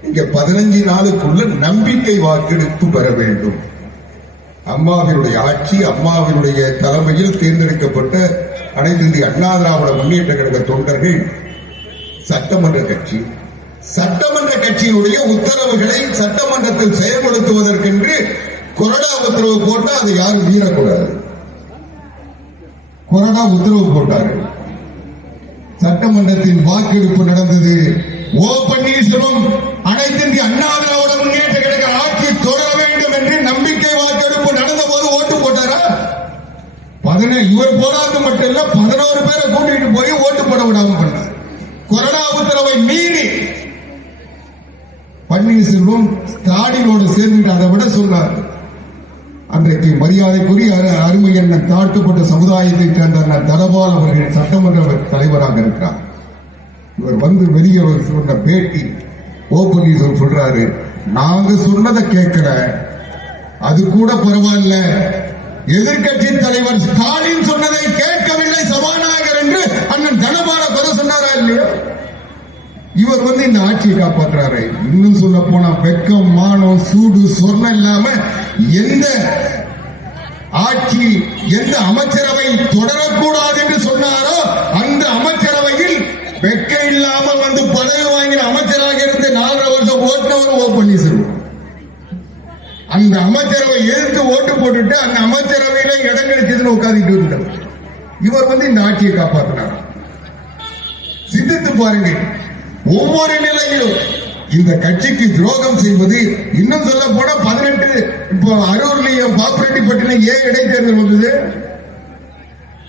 இங்க 15 நாளுக்குள்ள நம்பிக்கை வாக்கெடுப்பு பெற வேண்டும். அம்மாவினுடைய ஆட்சி, அம்மாவினுடைய தலைமையில் தேர்ந்தெடுக்கப்பட்ட அனைத்து இந்திய அண்ணா திராவிட முன்னேற்ற கழக தொண்டர்கள் சட்டமன்ற கட்சி, சட்டமன்ற கட்சியினுடைய உத்தரவுகளை சட்டமன்றத்தில் செயல்படுத்துவதற்கென்று கொறடா உத்தரவு போட்டா அதை யாரும் மீறக்கூடாது. கொறடா உத்தரவு போட்டார்கள். சட்டமன்றத்தின் வாக்கெடுப்பு நடந்தது. ஓ பன்னீர்செல்வம் அனைத்து இந்திய அண்ணா திராவிட முன்னேற்ற கழக ஆட்சி தொடரவே இவர் போராது மட்டும் இல்ல 11 பேரை கூட்டிட்டு போய் ஓட்டு போட விடாம பண்ணார். கொரோனா உத்தரவை மீறி பன்னீர்செல்வம் ஸ்டாலினோடு சேர்ந்து அதை விட சொன்னார். அன்றைக்கு மரியாதைக்குரிய அருமை எண்ணம் தாழ்த்தப்பட்ட சமுதாயத்தை சேர்ந்த தனபால் அவர்கள் சட்டமன்ற தலைவராக இருக்கிறார். இவர் வந்து வெளியே சொன்ன பேட்டி ஓ பன்னீர்செல்வம் சொல்றாரு, நாங்க சொன்னதை கேட்கல, அது கூட பரவாயில்ல, எதிர்கட்சி தலைவர் ஸ்டாலின் சொன்னதை கேட்கவில்லை சபாநாயகர் என்று அண்ணன் தனபால குறை சொன்னாரா இல்லையா? இவர் வந்து இந்த ஆட்சியை காப்பாற்றுறாரு. இன்னும் சொல்ல போனா வெக்கம், மானம், சூடு, சொர்ணம் இல்லாம எந்த ஆட்சி எந்த அமைச்சரவை தொடரக்கூடாது என்று சொன்னாரோ அந்த அமைச்சரவையில் வெக்க இல்லாம வந்து பதவி வாங்கின அமைச்சராக இருந்து 4.5 வருஷம் ஓட்டுனவர் ஓ பன்னீர்செல்வம். அந்த அமைச்சரவை எதிர்த்து ஓட்டு போட்டுட்டு அந்த அமைச்சரவையில இடம் கிடைச்சதுன்னு உட்கார்ந்துட்டு இருந்தார். இவர் வந்து இந்த ஆட்சியை காப்பாற்றினார். சிந்தித்து பாருங்க, ஒவ்வொரு நிலையிலும் இந்த கட்சிக்கு துரோகம் செய்வது. இன்னும் சொல்ல போனா 18 இப்போ அரூர்லயும் பாப்பிரெட்டிப்பட்டினம் ஏன் இடைத்தேர்தல் வந்தது?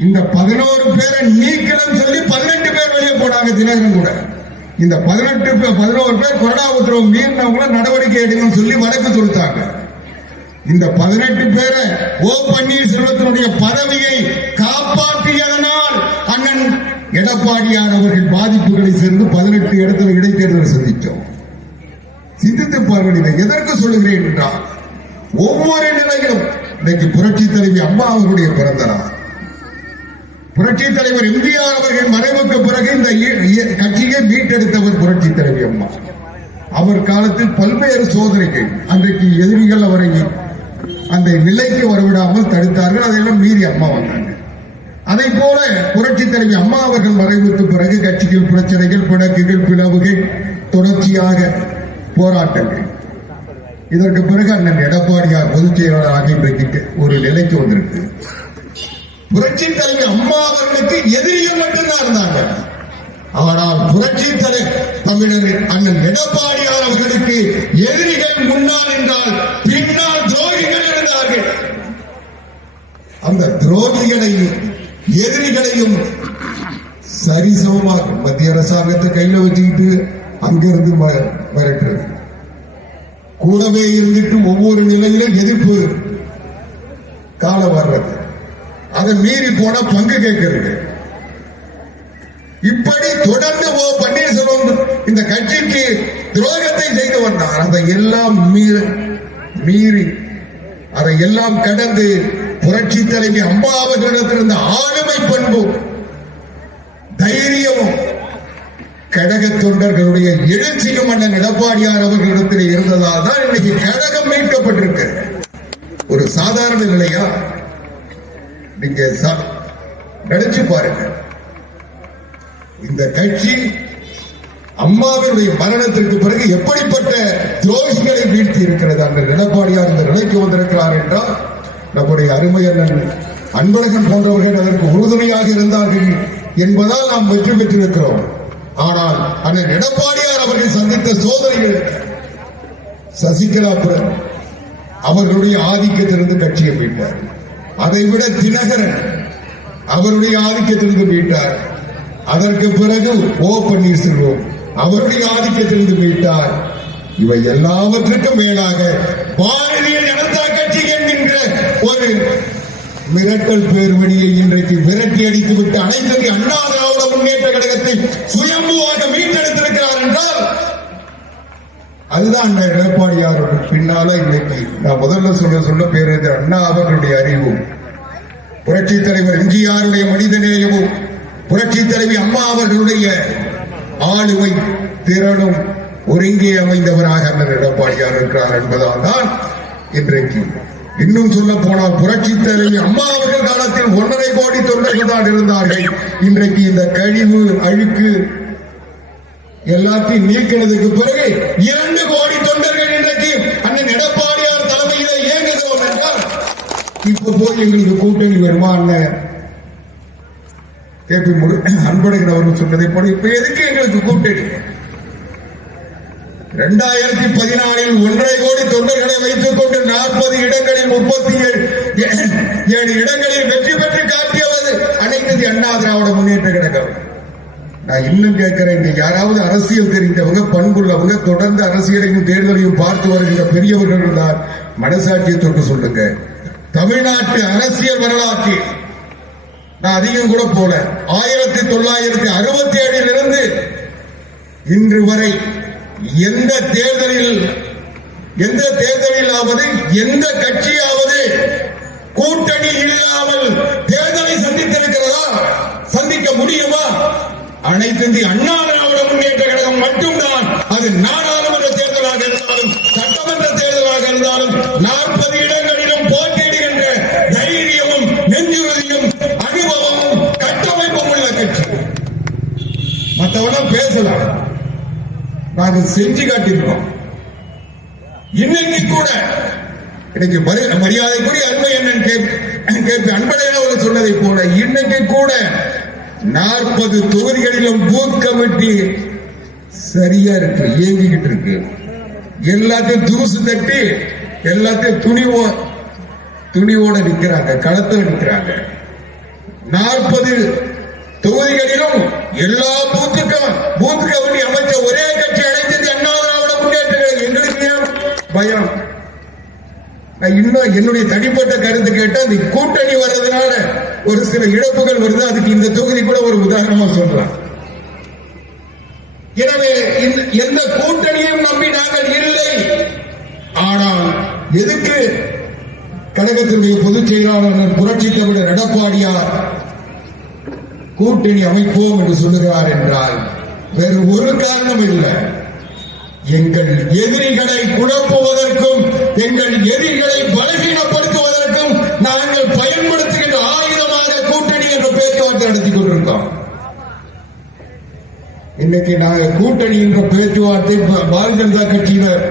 இந்த 11 பேரை நீக்கணும் சொல்லி 18 பேர் வெளியே போனாங்க. தினகரன் கூட இந்த 11 பேர் கொரோனா உத்தரவு மீறினவங்கள நடவடிக்கை எடுக்கணும்னு சொல்லி வழக்கு தொடுத்தாங்க. இந்த 18 பேரை ஓ பன்னீர்செல்வத்தினுடைய பதவியை காப்பாற்றியதனால் அண்ணன் எடப்பாடியார் அவர்கள் பாதிப்புகளை சேர்ந்து 18 இடத்துல இடைத்தேர்தல் சந்தித்தோம். சிந்தித்து பாருங்கள், இதை எதற்கு சொல்லுகிறேன் என்றால் ஒவ்வொரு நிலையிலும் இன்னைக்கு புரட்சி தலைவி அம்மா அவர்களுடைய பிறந்த நாள். புரட்சி தலைவர் எம்ஜிஆர் அவர்கள் மறைவுக்கு பிறகு இந்த கட்சியை மீட்டெடுத்தவர் புரட்சி தலைவி அம்மா. அவர் காலத்தில் பல்வேறு சோதனைகள், அன்றைக்கு எதிரிகள் அவரை அந்த நிலைக்கு வரவிடாமல் தடுத்தார்கள். அதையெல்லாம் மீறி அம்மா வந்தாங்க. அதை போல புரட்சி தலைவி அம்மா அவர்கள் மறைவுக்கு பிறகு கட்சிகள் பிரச்சனைகள், பிணக்குகள், பிளவுகள், தொடர்ச்சியாக போராட்டங்கள். இதற்கு பிறகு அண்ணன் எடப்பாடியார் பொதுச் செயலாளராக இன்றைக்கு ஒரு நிலைக்கு வந்திருக்கு. புரட்சி தலைவி அம்மா அவர்களுக்கு எதிரிகள் மட்டும்தான் இருந்தாங்க. ஆனால் புரட்சி தமிழர் அண்ணன் எடப்பாடியார் அவர்களுக்கு எதிரிகள் முன்னால் என்றால் பின்னால் துரோகிகள் இருந்தார்கள். அந்த துரோகிகளையும் எதிரிகளையும் சரிசமமாக மத்திய அரசாங்கத்தை கையில வச்சுக்கிட்டு அங்கிருந்து மிரட்டுறது, கூடவே இருந்துட்டு ஒவ்வொரு நிலையிலும் எதிர்ப்பு காலம் வர்றது, அதை மீறி போன பங்கு கேட்கிறது. இப்படி தொடர்ந்து ஓ பன்னீர்செல்வம் இந்த கட்சிக்கு துரோகத்தை செய்து வந்தார். அதை எல்லாம் மீறி அதை எல்லாம் கடந்து புரட்சி தலைவி அம்மா அவர்களிடத்தில் இருந்த ஆளுமை பண்பும் தைரியமும் கழக தொண்டர்களுடைய எழுச்சியும் அண்ணன் எடப்பாடியார் அவர்களிடத்தில் இருந்ததால் தான் இன்னைக்கு கழகம் மீட்கப்பட்டிருக்கு. ஒரு சாதாரண நிலையா? நீங்க நினைச்சு பாருங்க, இந்த கட்சி அம்மாவினுடைய மரணத்திற்கு பிறகு எப்படிப்பட்ட துரோகிகளை வீழ்த்தி இருக்கிறது. அந்த எடப்பாடியார் இந்த நிலைக்கு வந்திருக்கிறார் என்றால் நம்முடைய அருமை அண்ணன் அன்பழகன் போன்றவர்கள் அதற்கு உறுதுணையாக இருந்தார்கள் என்பதால் நாம் வெற்றி பெற்றிருக்கிறோம். ஆனால் அண்ணன் எடப்பாடியார் அவர்கள் சந்தித்த சோதனைகள், சசிகலாபுரம் அவர்களுடைய ஆதிக்கத்திலிருந்து கட்சியை மீட்டார். அதைவிட தினகரன் அவருடைய ஆதிக்கத்திலிருந்து மீட்டார். அதற்கு பிறகு ஓ பன்னீர்செல்வம் அவருடைய ஆதிக்கத்திலிருந்து மீட்டார். இவை எல்லாவற்றுக்கும் மேலாக பாரதிய ஜனதா கட்சி என்கின்ற ஒரு மிரட்டல் பேர்வழியை இன்றைக்கு விரட்டி அடித்துவிட்டு அனைத்து அண்ணா திராவிட முன்னேற்ற கழகத்தை சுயம்புவாக மீட்டெடுத்திருக்கிறார் என்றால் அதுதான் எடப்பாடியாரோட பின்னால இன்னைக்கு நான் முதல்ல சொல்ல பேரறிஞர் அண்ணா அவர்களுடைய அறிவும், புரட்சி தலைவர் எம்ஜிஆருடைய மனிதநேயமும், புரட்சி தலைவி அம்மா அவர்களுடைய ஆளுமை திறனும் ஒருங்கே அமைந்தவராக அண்ணன் எடப்பாடியார் இருக்கிறார் என்பதால் தான் இன்றைக்கு இன்னும் சொல்ல போனால் புரட்சி தலைவி அம்மா அவர்கள் காலத்தில் 1.5 கோடி தொண்டர்கள் தான் இருந்தார்கள். இன்றைக்கு இந்த கழிவு அழுக்கு எல்லாத்தையும் நீக்கினதுக்கு பிறகு 2 கோடி தொண்டர்கள் இன்றைக்கு அண்ணன் எடப்பாடியார் தலைமையில இயங்குகிறோம் என்றால் இப்ப போய் எங்களுக்கு கூட்டணி வருமா அண்ணன் கேபி அன்பழகன் அவர்கள் சொன்னதை போல இப்ப எதுக்கு எங்களுக்கு கூட்டணி? 2014 1.5 கோடி தொண்டர்களை வைத்துக் கொண்டு 40 இடங்களில் 37 இடங்களில் வெற்றி பெற்று காட்டி அனைத்து இந்திய அண்ணா திராவிட முன்னேற்ற கழகம். நான் இன்னும் கேட்கிறேன், இங்க யாராவது அரசியல் தெரிந்தவங்க, பண்புள்ளவங்க, தொடர்ந்து அரசியலையும் தேர்தலையும் பார்த்து வருகின்ற பெரியவர்கள் இருந்தால் மனசாட்சியை தொட்டு சொல்லுங்க. தமிழ்நாட்டு அரசியல் வரலாற்று நான் அதிகம் கூட போல 1967 இருந்து இன்று வரை எந்த தேர்தலிலாவது எந்த கட்சியாவது கூட்டணி இல்லாமல் தேர்தலை சந்தித்திருக்கிறதா? சந்திக்க முடியுமா? அனைத்து இந்திய அண்ணா திராவிட முன்னேற்ற கழகம் மட்டும்தான். அது நாடாளுமன்ற தேர்தலாக இருந்தாலும் சட்டமன்ற தேர்தலாக இருந்தாலும் 40 இடங்களிலும் போட்டியிடுகின்ற தைரியமும் நெஞ்சுறுதியும் அனுபவமும் கட்டமைப்பும் உள்ள கட்சி. மற்றவெல்லாம் பேசலாம், நாங்கள் செஞ்சு காட்டியிருக்கோம். இன்னைக்கு கூட இன்னைக்கு மரியாதைக்குரிய அருமை என்னன்னு கேட்பு அன்படையான சொன்னதை போல இன்னைக்கு கூட 40 தொகுதிகளிலும் பூத் கமிட்டி சரியா இருக்கு, இயங்கிக்கிட்டு இருக்கு. எல்லாத்தையும் தூசு தட்டி எல்லாத்தையும் துணிவோட நிற்கிறாங்க, களத்தில் நிற்கிறாங்க. 40 தொகுதிகளிலும் எல்லா பூத் கமிட்டி அமைச்ச ஒரே கட்சி அனைத்து அண்ணா திராவிட முன்னேற்ற எங்களுக்கு பயம். இன்னும் என்னுடைய தனிப்பட்ட கருத்து கேட்டா, இந்த கூட்டணி வர்றதுனால ஒரு சில இழப்புகள் வருது. அதுக்கு இந்த தொகுதி கூட ஒரு உதாரணமா சொல்லலாம். எனவே எந்த கூட்டணியும் நம்பி நாங்கள் இல்லை. ஆனால் எதுக்கு கழகத்தினுடைய பொதுச் செயலாளர் புரட்சி தமிழர் எடப்பாடியார் கூட்டணி அமைப்போம் என்று சொல்லுகிறார் என்றால் வேறு ஒரு காரணம் இல்லை. எங்கள் எதிரிகளை குழப்புவதற்கும் எங்கள் எதிரிகளை பலகீனப்படுத்துவதற்கும் நாங்கள் பயன்படுத்துகின்ற ஆயுதமாக கூட்டணி என்ற பேச்சுவார்த்தை நடத்தி கொண்டிருக்கோம். இன்னைக்கு நாங்கள் கூட்டணி என்ற பேச்சுவார்த்தை பாரதிய ஜனதா கட்சியினர்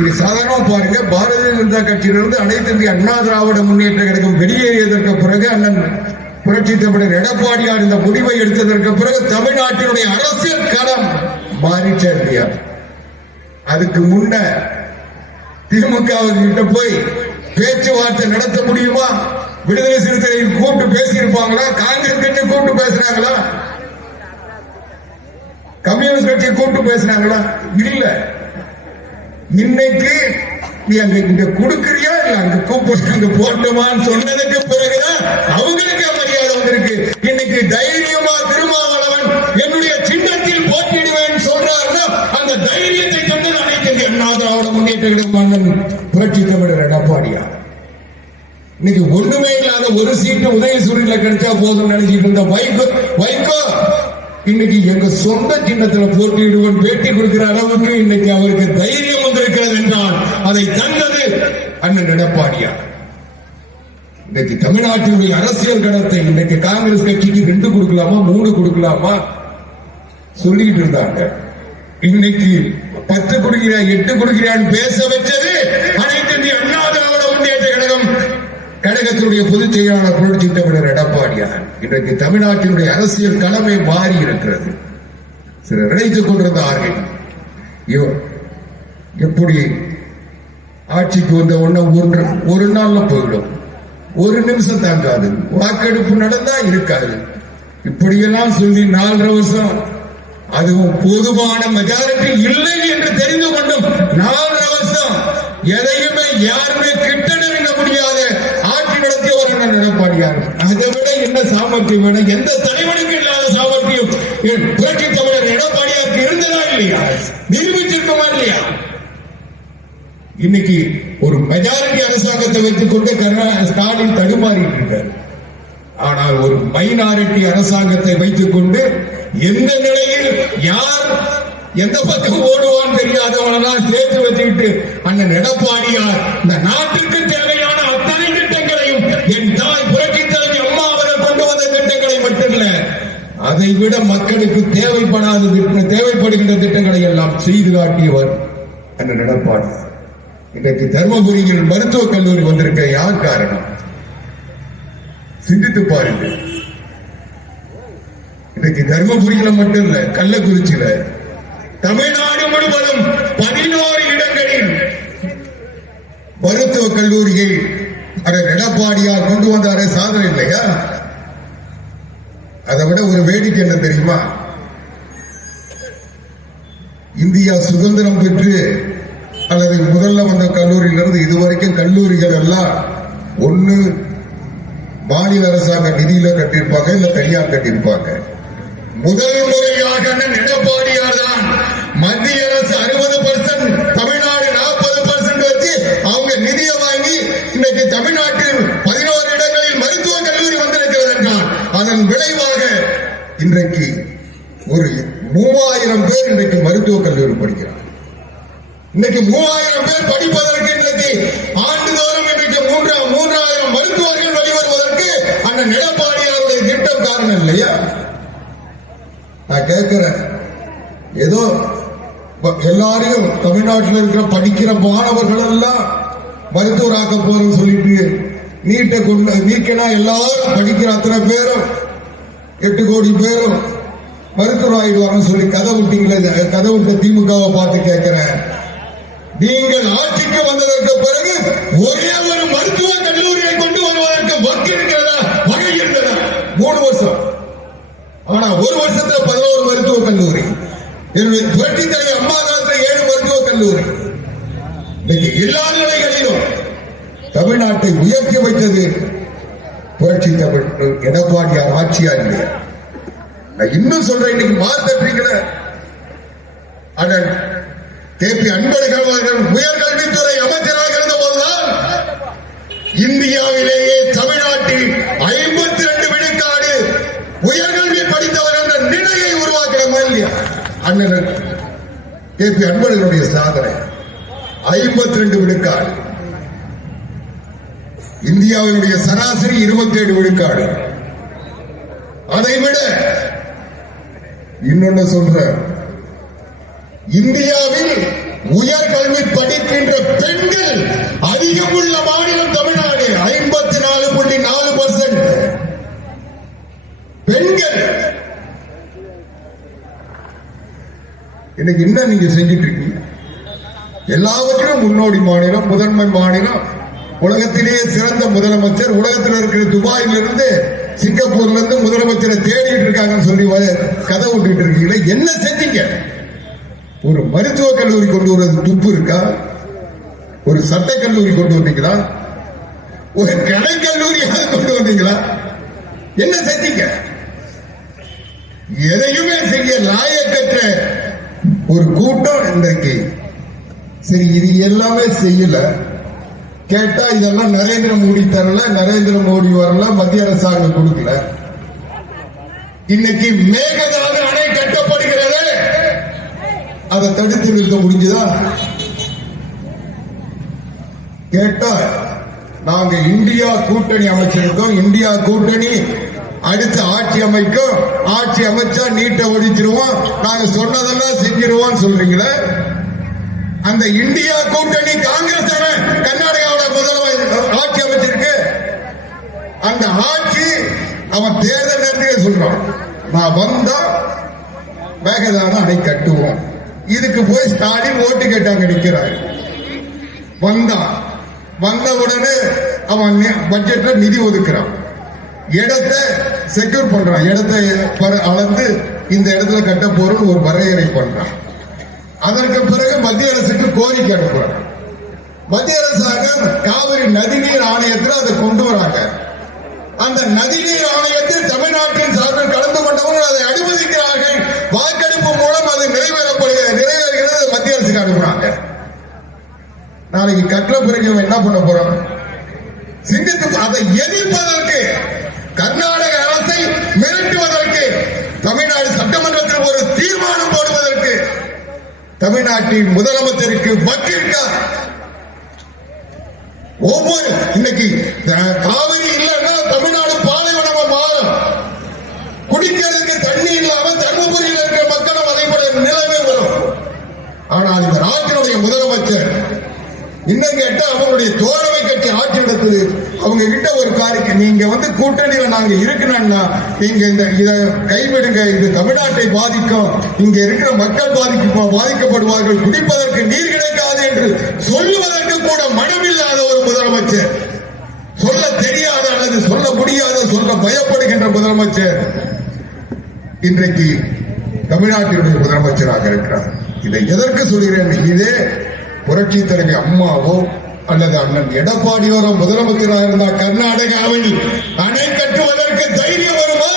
இது சாதாரண பாருங்க. பாரதிய ஜனதா கட்சியிலிருந்து அனைத்து இந்திய அண்ணா திராவிட முன்னேற்ற கழகம் வெளியேறியதற்கு பிறகு அண்ணன் புரட்சி தமிழர் எடப்பாடியார் இந்த முடிவை எடுத்ததற்கு பிறகு தமிழ்நாட்டினுடைய அரசியல் களம் மாறிச்சே இல்லையா? அதுக்கு முன்ன திமுக கிட்ட போய் பேச்சுவார்த்தை நடத்த முடியுமா? விடுதலை சிறுத்தைகளை கூட்டு பேசியிருப்பாங்களா? காங்கிரஸ் கட்சி கூட்டு பேசுறாங்களா? கம்யூனிஸ்ட் கட்சி கூட்டு பேசுறாங்களா? இல்ல. இன்னைக்கு நீ அங்க கொடுக்கறியா இல்ல அங்க கூப்பிட்டு அங்க போட்டோமான்னு சொன்னதுக்கு பிறகுதான் அவங்களுக்கு மரியாதை வந்திருக்கு. இன்னைக்கு தைரியமா திருமாவளவன் என்னுடைய சின்னத்தில் போட்டியிடுவேன் சொல்றாருன்னா அந்த தைரியத்தை தந்தது அனைத்து இந்திய அண்ணா திராவிட முன்னேற்ற கழகம் புரட்சி தமிழர் எடப்பாடியார். இன்னைக்கு ஒண்ணுமே இல்லாத ஒரு சீட்டு உதயசூரில கிடைச்சா போதும் நினைச்சிட்டு இருந்த வைகோ இன்னைக்கு எங்க சொந்த சின்னத்துல போட்டியிடுவன் பேட்டி கொடுக்கிற அளவுக்கு இன்னைக்கு அவருக்கு தைரியம் வந்திருக்கிறது என்றால் அதை தந்தது அண்ணன் எடப்பாடியார். இன்னைக்கு தமிழ்நாட்டினுடைய அரசியல் களத்தை இன்னைக்கு காங்கிரஸ் கட்சிக்கு 2 கொடுக்கலாமா 3 கொடுக்கலாமா சொல்லிட்டு இருந்தாங்க. இன்னைக்கு 10 கொடுக்கிறான் 8 கொடுக்கிறான் பேச வச்சது அனைத்து இந்திய அண்ணா திராவிட முன்னேற்ற கழகம் கழகத்தினுடைய பொதுச் செயலாளர் புரட்சி தமிழர் எடப்பாடியார். இன்றைக்கு தமிழ்நாட்டினுடைய அரசியல் களமே மாறி இருக்கிறது. சிலர் நினைத்துக் கொண்டிருந்தார்கள் எப்படி ஆட்சிக்கு வந்த ஒரு நாள்ல போயிடும், ஒரு நிமிஷம் தாங்காது, வாக்கெடுப்பு நடந்தா இருக்காது, இப்படியெல்லாம் சொல்லி 4.5 வருஷம் அதுவும் பொதுவான மெஜாரிட்டி இல்லை என்று தெரிந்து கொண்டும் 4.5 வருஷம் எதையுமே யாருமே கிட்ட நெருங்க முடியாத ஆட்சி நடத்தியவர் எடப்பாடியார். அதை விட என்ன சாமர்த்தியம் வேணும்? எந்த தலைவனுக்கு இல்லாத சாமர்த்தியம் புரட்சி தமிழர் எடப்பாடியாருக்கு இருந்ததா இல்லையா? நிரூபிச்சிருக்கோமா இல்லையா? இன்னைக்கு ஒரு மெஜாரிட்டி அரசாங்கத்தை வைத்துக் கொண்டு ஸ்டாலின் தடுமாறிட்டு இருக்கார். ஆனால் ஒரு மைனாரிட்டி அரசாங்கத்தை வைத்துக் கொண்டு எந்த நிலையில் யார் எந்த பக்கம் ஓடுவான் தெரியாதவனெல்லாம் சேர்த்து வச்சுக்கிட்டு அண்ணன் எடப்பாடியார் இந்த நாட்டுக்கு தேவையான அத்தனை திட்டங்களையும் என் தாய் புரட்சி தலைவி அம்மா அவர்கள் கொண்டு வந்த திட்டங்களை மட்டுமல்ல, அதை விட மக்களுக்கு தேவைப்படுகின்ற திட்டங்களை எல்லாம் செய்து காட்டியவர் அண்ணன் எடப்பாடியார். இன்றைக்கு தர்மபுரியில் மருத்துவக் கல்லூரி வந்திருக்க யார் காரணம்? சிந்தித்து பாருங்கள். இன்னைக்கு தர்மபுரியில மட்டும் இல்ல, கள்ளக்குறிச்சியில தமிழ்நாடு முழுவதும் 11 இடங்களில் மருத்துவக் கல்லூரியை எடப்பாடியார் கொண்டு வந்தாரே, சாதனை இல்லையா? அதை விட ஒரு வேடிக்கை என்ன தெரியுமா? இந்தியா சுதந்திரம் பெற்று அல்லது முதல்ல வந்த கல்லூரியிலிருந்து இதுவரைக்கும் கல்லூரிகள் எல்லாம் ஒண்ணு மாநில அரசாங்க நிதியில கட்டியிருப்பாங்க, இல்ல தனியார் கட்டியிருப்பாங்க. முதல் முறையாக எடப்பாடியார் தான் மத்திய அரசு 60%, தமிழ்நாடு 40% வச்சு அவங்க நிதியை வாங்கி இன்னைக்கு தமிழ்நாட்டில் 11 இடங்களில் மருத்துவக் கல்லூரி வந்திருக்கிறது என்றால் அதன் விளைவாக இன்றைக்கு ஒரு 3000 பேர் இன்றைக்கு மருத்துவக் கல்லூரி படிக்கிறார். இன்னைக்கு 3000 பேர் படிப்பதற்கு இன்றைக்கு ஆண்டுதோறும் இன்றைக்கு 3000 மருத்துவர்கள் வெளிவருவதற்கு அண்ணன் எடப்பாடியாருடைய திட்டம் காரணம் இல்லையா? நான் கேட்கிறேன், ஏதோ எல்லாரையும் தமிழ்நாட்டில் இருக்கிற படிக்கிற மாணவர்கள் எல்லாம் மருத்துவராக்க போறோம் சொல்லிட்டு நீட்டை கொண்டு நீக்கினா எல்லாரும் படிக்கிற அத்தனை பேரும் 8 கோடி பேரும் மருத்துவர் ஆயிடுவாங்க சொல்லி கதை விட்டீங்களே. கதை விட்ட திமுகவை பார்த்து கேட்கிறேன், நீங்கள் ஆட்சிக்கு வந்ததற்கு பிறகு ஒரே ஒரு மருத்துவக் கல்லூரியை கொண்டு வருவதற்கு வக்கு இருக்கிறதா, வகை இருக்கிறதா? 3 வருஷம். ஆனா ஒரு வருஷத்துல 11 மருத்துவக் கல்லூரி. புரட்சி தலைவர் அம்மா காலத்தில் 7 மருத்துவக் கல்லூரி. இன்னைக்கு எல்லா நிலைகளிலும் தமிழ்நாட்டை உயர்த்தி வைத்தது புரட்சி தமிழ் எடப்பாடியார் ஆட்சியா இல்லையா? நான் இன்னும் சொல்றேன், இன்னைக்கு மாத்தீங்கள அண்ணன் கே.பி. அன்பழகன் அவர்கள் உயர்கல்வித்துறை அமைச்சராக இருந்த போதுதான் இந்தியாவிலேயே தமிழ்நாட்டில் 52 விழுக்காடு உயர்கல்வி படித்தவர் என்ற நிலையை உருவாக்கினமா இல்லையா? அண்ணன் கே.பி. அன்பழகனுடைய சாதனை 52 விழுக்காடு. இந்தியாவினுடைய சராசரி 27 விழுக்காடு. அதை விட இன்னொன்னு சொல்ற, இந்தியாவில் உயர்கல்வி படிக்கின்ற பெண்கள் அதிகம் உள்ள மாநிலம் தமிழ்நாடு. 54.4% பெண்கள். இன்னைக்கு என்ன நீங்க செஞ்சிட்டு இருக்கீங்க? எல்லாவற்றிலும் முன்னோடி மாநிலம், முதன்மை மாநிலம், உலகத்திலேயே சிறந்த முதலமைச்சர், உலகத்தில் இருக்கிற துபாயிலிருந்து சிங்கப்பூர்ல இருந்து முதலமைச்சரை தேடிட்டு இருக்காங்கன்னு சொல்லி கதை விட்டுட்டு இருக்கீங்களா? என்ன செஞ்சீங்க? ஒரு மருத்துவக் கல்லூரி கொண்டு வருவது துப்பு இருக்கா? ஒரு சட்ட கல்லூரி கொண்டு வந்தீங்களா? ஒரு கலை கல்லூரியாக கொண்டு வந்தீங்களா? என்ன செஞ்சீங்க? எதையுமே செய்ய லாயக்கற்ற ஒரு கூட்டம் இன்றைக்கு. சரி, இது எல்லாமே செய்யல. கேட்டா இதெல்லாம் நரேந்திர மோடி தரல, நரேந்திர மோடி வரல, மத்திய அரசாங்கம் கொடுக்கல. இன்னைக்கு மேகதாது அணை கட்டப்படுகிறது, அதை தடுத்து நிறுத்த முடிஞ்சுதா? கேட்டா நாங்க இந்தியா கூட்டணி அமைச்சிருக்கோம், இந்தியா கூட்டணி அடுத்து ஆட்சி அமைக்கும், ஆட்சி அமைச்சா நீட்டை ஒழிச்சிருவோம், நாங்க சொன்னதெல்லாம் செஞ்சிருவோம் சொல்றீங்களே. அந்த இந்தியா கூட்டணி காங்கிரஸ் கர்நாடகாவோட முதல்வர் ஆட்சி அமைச்சிருக்கு. அந்த ஆட்சி அவன் தேர்தல் நேரத்திலே சொல்றான், நான் வந்தா மேகதாது அணை கட்டுவோம். இதுக்கு போய் ஸ்டாலின் ஓட்டு கேட்டாங்க, நிக்கிறாரு. வந்த உடனே அவன் பட்ஜெட்ல நிதி ஒதுக்குறான், இடத்தை செக்யூர் பண்றான், இடத்தை அளந்து இந்த இடத்துல கட்ட போறோம் ஒரு வரையறை பண்றான். அதற்கு பிறகு மத்திய அரசுக்கு கோரிக்கை அனுப்புறாங்க. மத்திய அரசாங்கம் காவிரி நதிநீர் ஆணையத்தில் அதை கொண்டு வராங்க. அந்த நதிநீர் ஆணையத்தில் தமிழ்நாட்டின் சார்பில் கலந்து கொண்டவர்கள் அதை அனுமதிக்கிறார்கள். வாக்கெடுப்பு மூலம் அது நிறைவேறுகிறது, மத்திய அரசுக்கு அனுப்புறாங்க. நாளைக்கு கட்டள பிறகு என்ன பண்ண போறோம்? சிந்தித்து அதை எதிர்ப்பதற்கு, கர்நாடக அரசை மிரட்டுவதற்கு, தமிழ்நாடு சட்டமன்றத்தில் ஒரு தீர்மானம் போடுவதற்கு தமிழ்நாட்டின் முதலமைச்சருக்கு வக்கிருக்கா? ஒவ்வொரு இன்னைக்கு காவிரி இல்லைன்னா தமிழ்நாடு பாலைவனமா மாறும். குடிக்கிறதுக்கு தண்ணி இல்லாம தர்மபுரியில் இருக்கிற மக்களும் அதைப்பட நிலைமை வரும். ஆனால் இந்த நாட்டினுடைய முதலமைச்சர் இன்னும் கேட்டா அவங்களுடைய தோழமை கட்சி ஆட்சி நடத்துது. அவங்க கிட்ட ஒரு காரியம், நீங்க கூட்டணியில நாங்க இருக்கணும்னா நீங்க இதை கைவிடுங்க, இது தமிழ்நாட்டை பாதிக்கும், இங்க இருக்கிற மக்கள் பாதிக்கப்படுவார்கள், குடிப்பதற்கு நீர் கிடைக்காது என்று சொல்லுவதற்கு கூட மனமில்லாத ஒரு முதலமைச்சர், சொல்ல தெரியாத அல்லது சொல்ல முடியாத, சொல்ல பயப்படுகின்ற முதலமைச்சர் இன்றைக்கு தமிழ்நாட்டினுடைய முதலமைச்சராக இருக்கிறார். இதை எதற்கு சொல்கிறேன்? இதே புரட்சி தலைவி அம்மாவோ அல்லது அண்ணன் எடப்பாடியோரோ முதலமைச்சராக இருந்தால் கர்நாடகாவில் அணை கட்டுவதற்கு தைரியம் வருமா?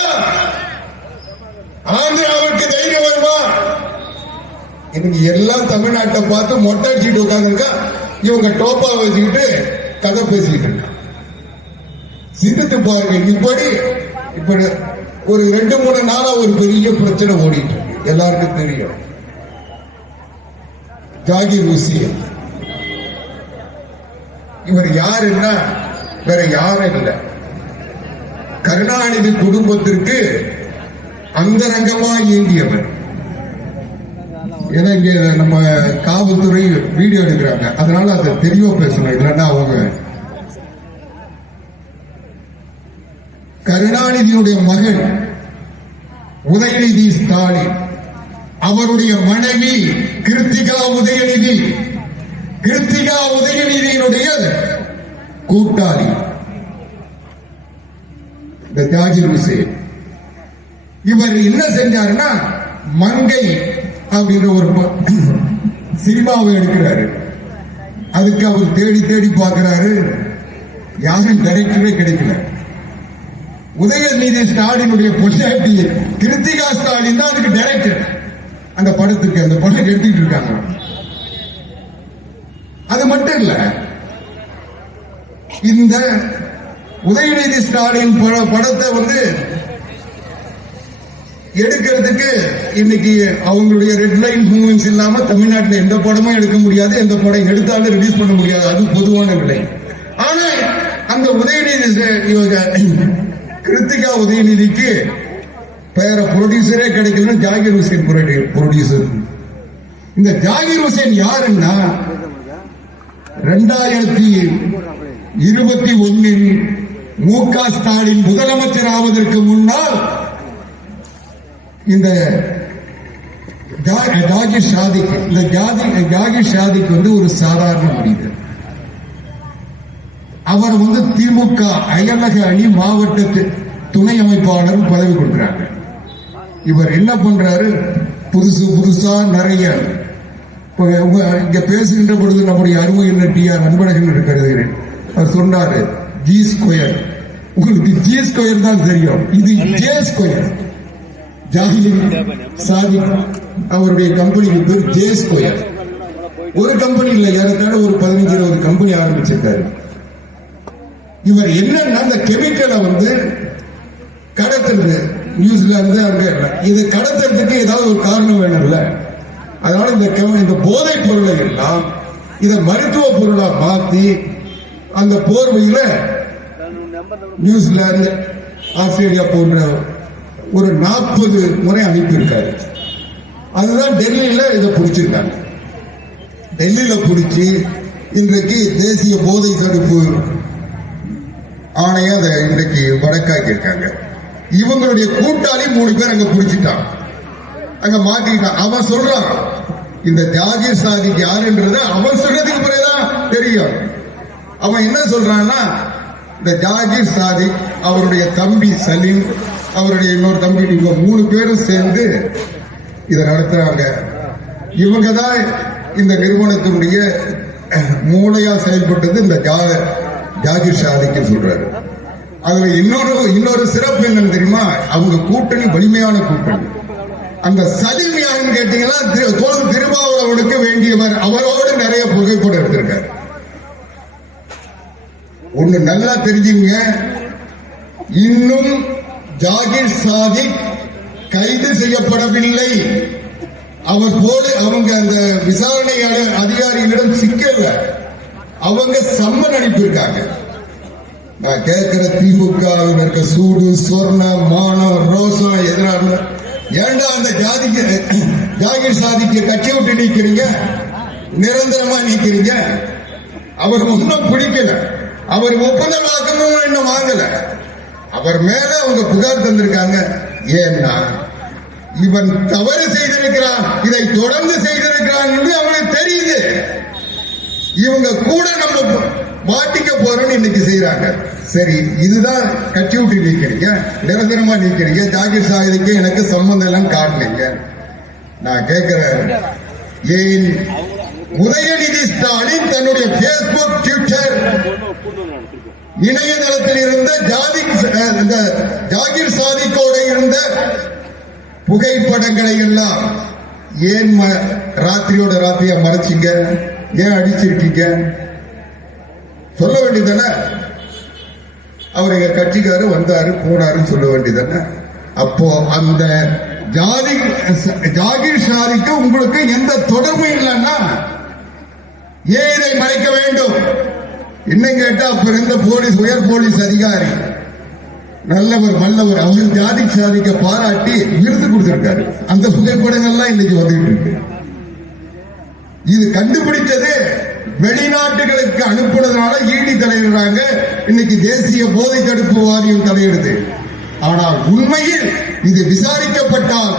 ஆந்திராவுக்கு தைரியம் வருமா? இன்னைக்கு எல்லாம் தமிழ்நாட்டை பார்த்து மொட்டை அடிச்சுட்டு உட்கார்ந்துருக்கா. இவங்க டோப்பா வச்சுக்கிட்டு கதை பேசிக்கிட்டு இருக்காங்க. சிந்தித்து பாருங்க. இப்படி ஒரு 2-3 நாளா ஒரு பெரிய பிரச்சனை ஓடிட்டு இருக்கு. எல்லாருக்கும் தெரியும். ஜாகிர் ஹுசேன் இவர் யாருன்னா வேற யாரும் இல்லை, கருணாநிதி குடும்பத்திற்கு அந்தரங்கமா இயங்கியவர். ஏன்னா இங்க நம்ம காவல்துறை வீடியோ எடுக்கிறாங்க, அதனால அதை தெளிவா பேசணும். இல்லைன்னா அவங்க கருணாநிதியுடைய மகன் உதயநிதி ஸ்டாலின், அவருடைய மனைவி கிருத்திகா உதயநிதியினுடைய கூட்டாளி இந்த ஜாகிர் ஹுசேன். இவர் என்ன செஞ்சாருன்னா, மங்கை அப்படின்ற ஒரு சினிமாவை எடுக்கிறாரு. அதுக்கு அவர் தேடி தேடி பார்க்கிறாரு, யாரும் டைரக்டரே கிடைக்கல. உதயநிதி ஸ்டாலினுடைய பொண்டாட்டி கிருத்திகா ஸ்டாலின் தான் அதுக்கு டைரக்டர். அந்த படத்துக்கு அந்த படம் எடுத்துக்கிட்டு இருக்காங்க. அது மட்டும் இல்ல, இந்த உதயநிதி ஸ்டாலின் படத்தை எடுக்கிறதுக்கு இன்னைக்கு அவங்களுடைய ரெட் லைன் மூவ்மெண்ட்ஸ் இல்லாம தமிழ்நாட்டில் எந்த படமும் எடுக்க முடியாது, எந்த படம் எடுத்தாலும் ரிலீஸ் பண்ண முடியாது. அது பொதுவான விலை. ஆனா அந்த உதயநிதி கிருத்திகா உதயநிதிக்கு வேற ப்ரொடியூசரே கிடைக்கல. ஜாகிர் ஹுசேன் ப்ரொடியூசர். இந்த ஜாகிர் ஹுசேன் யாருன்னா 2021 மு.க. ஸ்டாலின் முதலமைச்சர் ஆவதற்கு முன்னால் இந்த ஜாகிர் ஷாதிக் ஒரு சாதாரண மனிதர். அவர் திமுக அயலக அணி மாவட்ட துணை அமைப்பாளர் பதவி கொடுக்கிறாங்க. இவர் என்ன பண்றாரு, புதுசா நிறைய இங்க பேசுகின்ற பொழுது நம்முடைய அருமையில் டிஆர் அன்பழகன் இருக்கிறது. அவர் சொன்னாரு G². உங்களுக்கு G² தான் தெரியும், இது J². ஜாகிர் ஷாதிக் அவருடைய கம்பெனிக்கு பேர் J². ஒரு கம்பெனி இல்ல, ஏறத்தாழ ஒரு 15-20 கம்பெனி ஆரம்பிச்சிருக்காரு. இவர் என்னன்னா, அந்த கெமிக்கலை கடத்துறது நியூசிலாந்து அங்க இதை கடத்துறதுக்கு ஏதாவது ஒரு காரணம் வேணும்ல. அதனால இந்த போதைப் பொருளை எல்லாம் இதை மருத்துவ பொருளா மாத்தி அந்த போர்வையில நியூசிலாந்து ஆஸ்திரேலியா போன்ற ஒரு 40 முறை அனுப்பியிருக்காரு. அதுதான் டெல்லியில இதை பிடிச்சிருக்காங்க. டெல்லியில பிடிச்சி இன்றைக்கு தேசிய போதை தடுப்பு ஆணையம் அதை இன்றைக்கு வழக்காக்கி இருக்காங்க. இவங்களுடைய கூட்டாளி 3 பேர் அங்க பிடிச்சிட்டான், அங்க மாட்டிக்கிட்டான். அவன் சொல்றான், இந்த ஜாகிர் ஷாதிக் யாருன்றது அவன் சொல்றதுக்கு பிறகுதான் தெரியும். அவன் என்ன சொல்றான்னா, இந்த ஜாகிர் ஷாதிக் அவருடைய தம்பி சலீம், அவருடைய இன்னொரு தம்பி, இவங்க 3 பேரும் சேர்ந்து இதை நடத்துறாங்க. இவங்க தான் இந்த நிறுவனத்தினுடைய மூளையா செயல்பட்டது இந்த ஜாகிர் ஷாதிக்கு சொல்றாரு. அதுல இன்னொரு சிறப்பு என்னன்னு தெரியுமா, அவங்க கூட்டணி வலிமையான கூட்டணி. அந்த சலீம் யாருன்னு கேட்டீங்கன்னா, திருமாவளவனுக்கு வேண்டியவர். அவரோடு நிறைய புகைப்படம் எடுத்திருக்காரு. ஒண்ணு நல்லா தெரிஞ்சுங்க, இன்னும் ஜாகிர் ஷாதிக் கைது செய்யப்படவில்லை. அவங்க அந்த விசாரணை அதிகாரிகளிடம் சிக்கல, அவங்க சம்மன் அனுப்பியிருக்காங்க. நான் கேட்கிற திமுக இருக்க சூடு சொர்ணம் மானம் ரோசம் எதிரான ஏண்டா அந்த ஜாகிர் ஷாதிக்கு கட்சி விட்டு நீக்கிறீங்க, நிரந்தரமா நீக்கிறீங்க. அவர் ஒன்றும் பிடிக்கல, அவர் ஒப்பந்தம் வாக்கணும் இன்னும் வாங்கல. அவர் மேல அவங்க புகார் தந்திருக்காங்க. ஏன்னா இவன் தவறு செய்திருக்கிறான், இதை தொடர்ந்து செய்திருக்கிறான் என்று அவனுக்கு தெரியுது. இவங்க கூட நம்ம மாட்டிக்க போறோம்னு இன்னைக்கு செய்யறாங்க. சரி, இதுதான் கட்சி விட்டு நீக்கிறீங்க, நிரந்தரமா நீக்கிறீங்க, ஜாகிர் சாதிக்கு எனக்கு சம்பந்தம் எல்லாம் காட்டலீங்க. நான் கேட்கிறேன், ஏன் உதயநிதி ஸ்டாலின் தன்னுடைய பேஸ்புக், ட்விட்டர் இணையதளத்தில் இருந்த ஜாகிர் சாதிக்கோட இருந்த புகைப்படங்களை எல்லாம் ஏன் ராத்திரியோட ராத்திரியா மறைச்சிங்க? ஏன் அடிச்சிருக்கீங்க? சொல்ல வேண்டியதானே. அவர் எங்க கட்சிக்காரு வந்தாரு போனாருன்னு சொல்ல வேண்டியதானே. அப்போ அந்த ஜாகிர் சாதிக்கு உங்களுக்கு எந்த தொடர்பும் இல்லைன்னா ஏன் இதை மறைக்க வேண்டும்? இன்னும் கேட்டா அப்ப இருந்த போலீஸ், உயர் போலீஸ் அதிகாரி நல்லவர் வல்லவர், அவர் ஜாதிக் சாதிக்க பாராட்டி விருது கொடுத்திருக்காரு. அந்த புகைப்படங்கள்லாம் இன்னைக்கு வந்துட்டு இருக்கு. இது கண்டுபிடிச்சது வெளிநாட்டுகளுக்கு அனுப்புனதுனால ஈடி தலையிடுறாங்க, இன்னைக்கு தேசிய போதை தடுப்பு வாரியம் தலையிடுது. ஆனால் உண்மையில் இது விசாரிக்கப்பட்டால்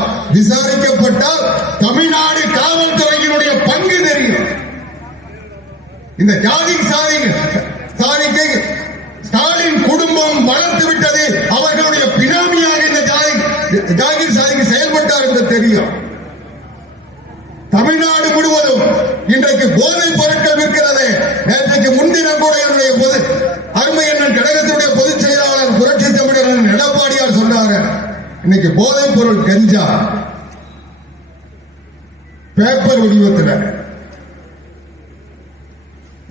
தமிழ்நாடு காவல்துறையினுடைய பங்கு தெரியும். இந்த ஜாதிக் சாதிக்கை ஸ்டாலின் குடும்பம் வளர்த்து விட்டது, அவர்களுடைய பினாமியாக இந்த ஜாகிர் சாதிக்கு செயல்பட்டார் என்று தெரியும். தமிழ்நாடு முழுவதும் இன்றைக்கு போதைப் பொருட்கள் விற்கிறது. நேற்றைக்கு முன்தினம் கூட என்னுடைய அருமை எண்ணன் கழகத்தினுடைய பொதுச் செயலாளர் புரட்சி தமிழர் எடப்பாடியார் சொன்னார், இன்னைக்கு போதைப் பொருள் கஞ்சா பேப்பர் வடிவத்தில்,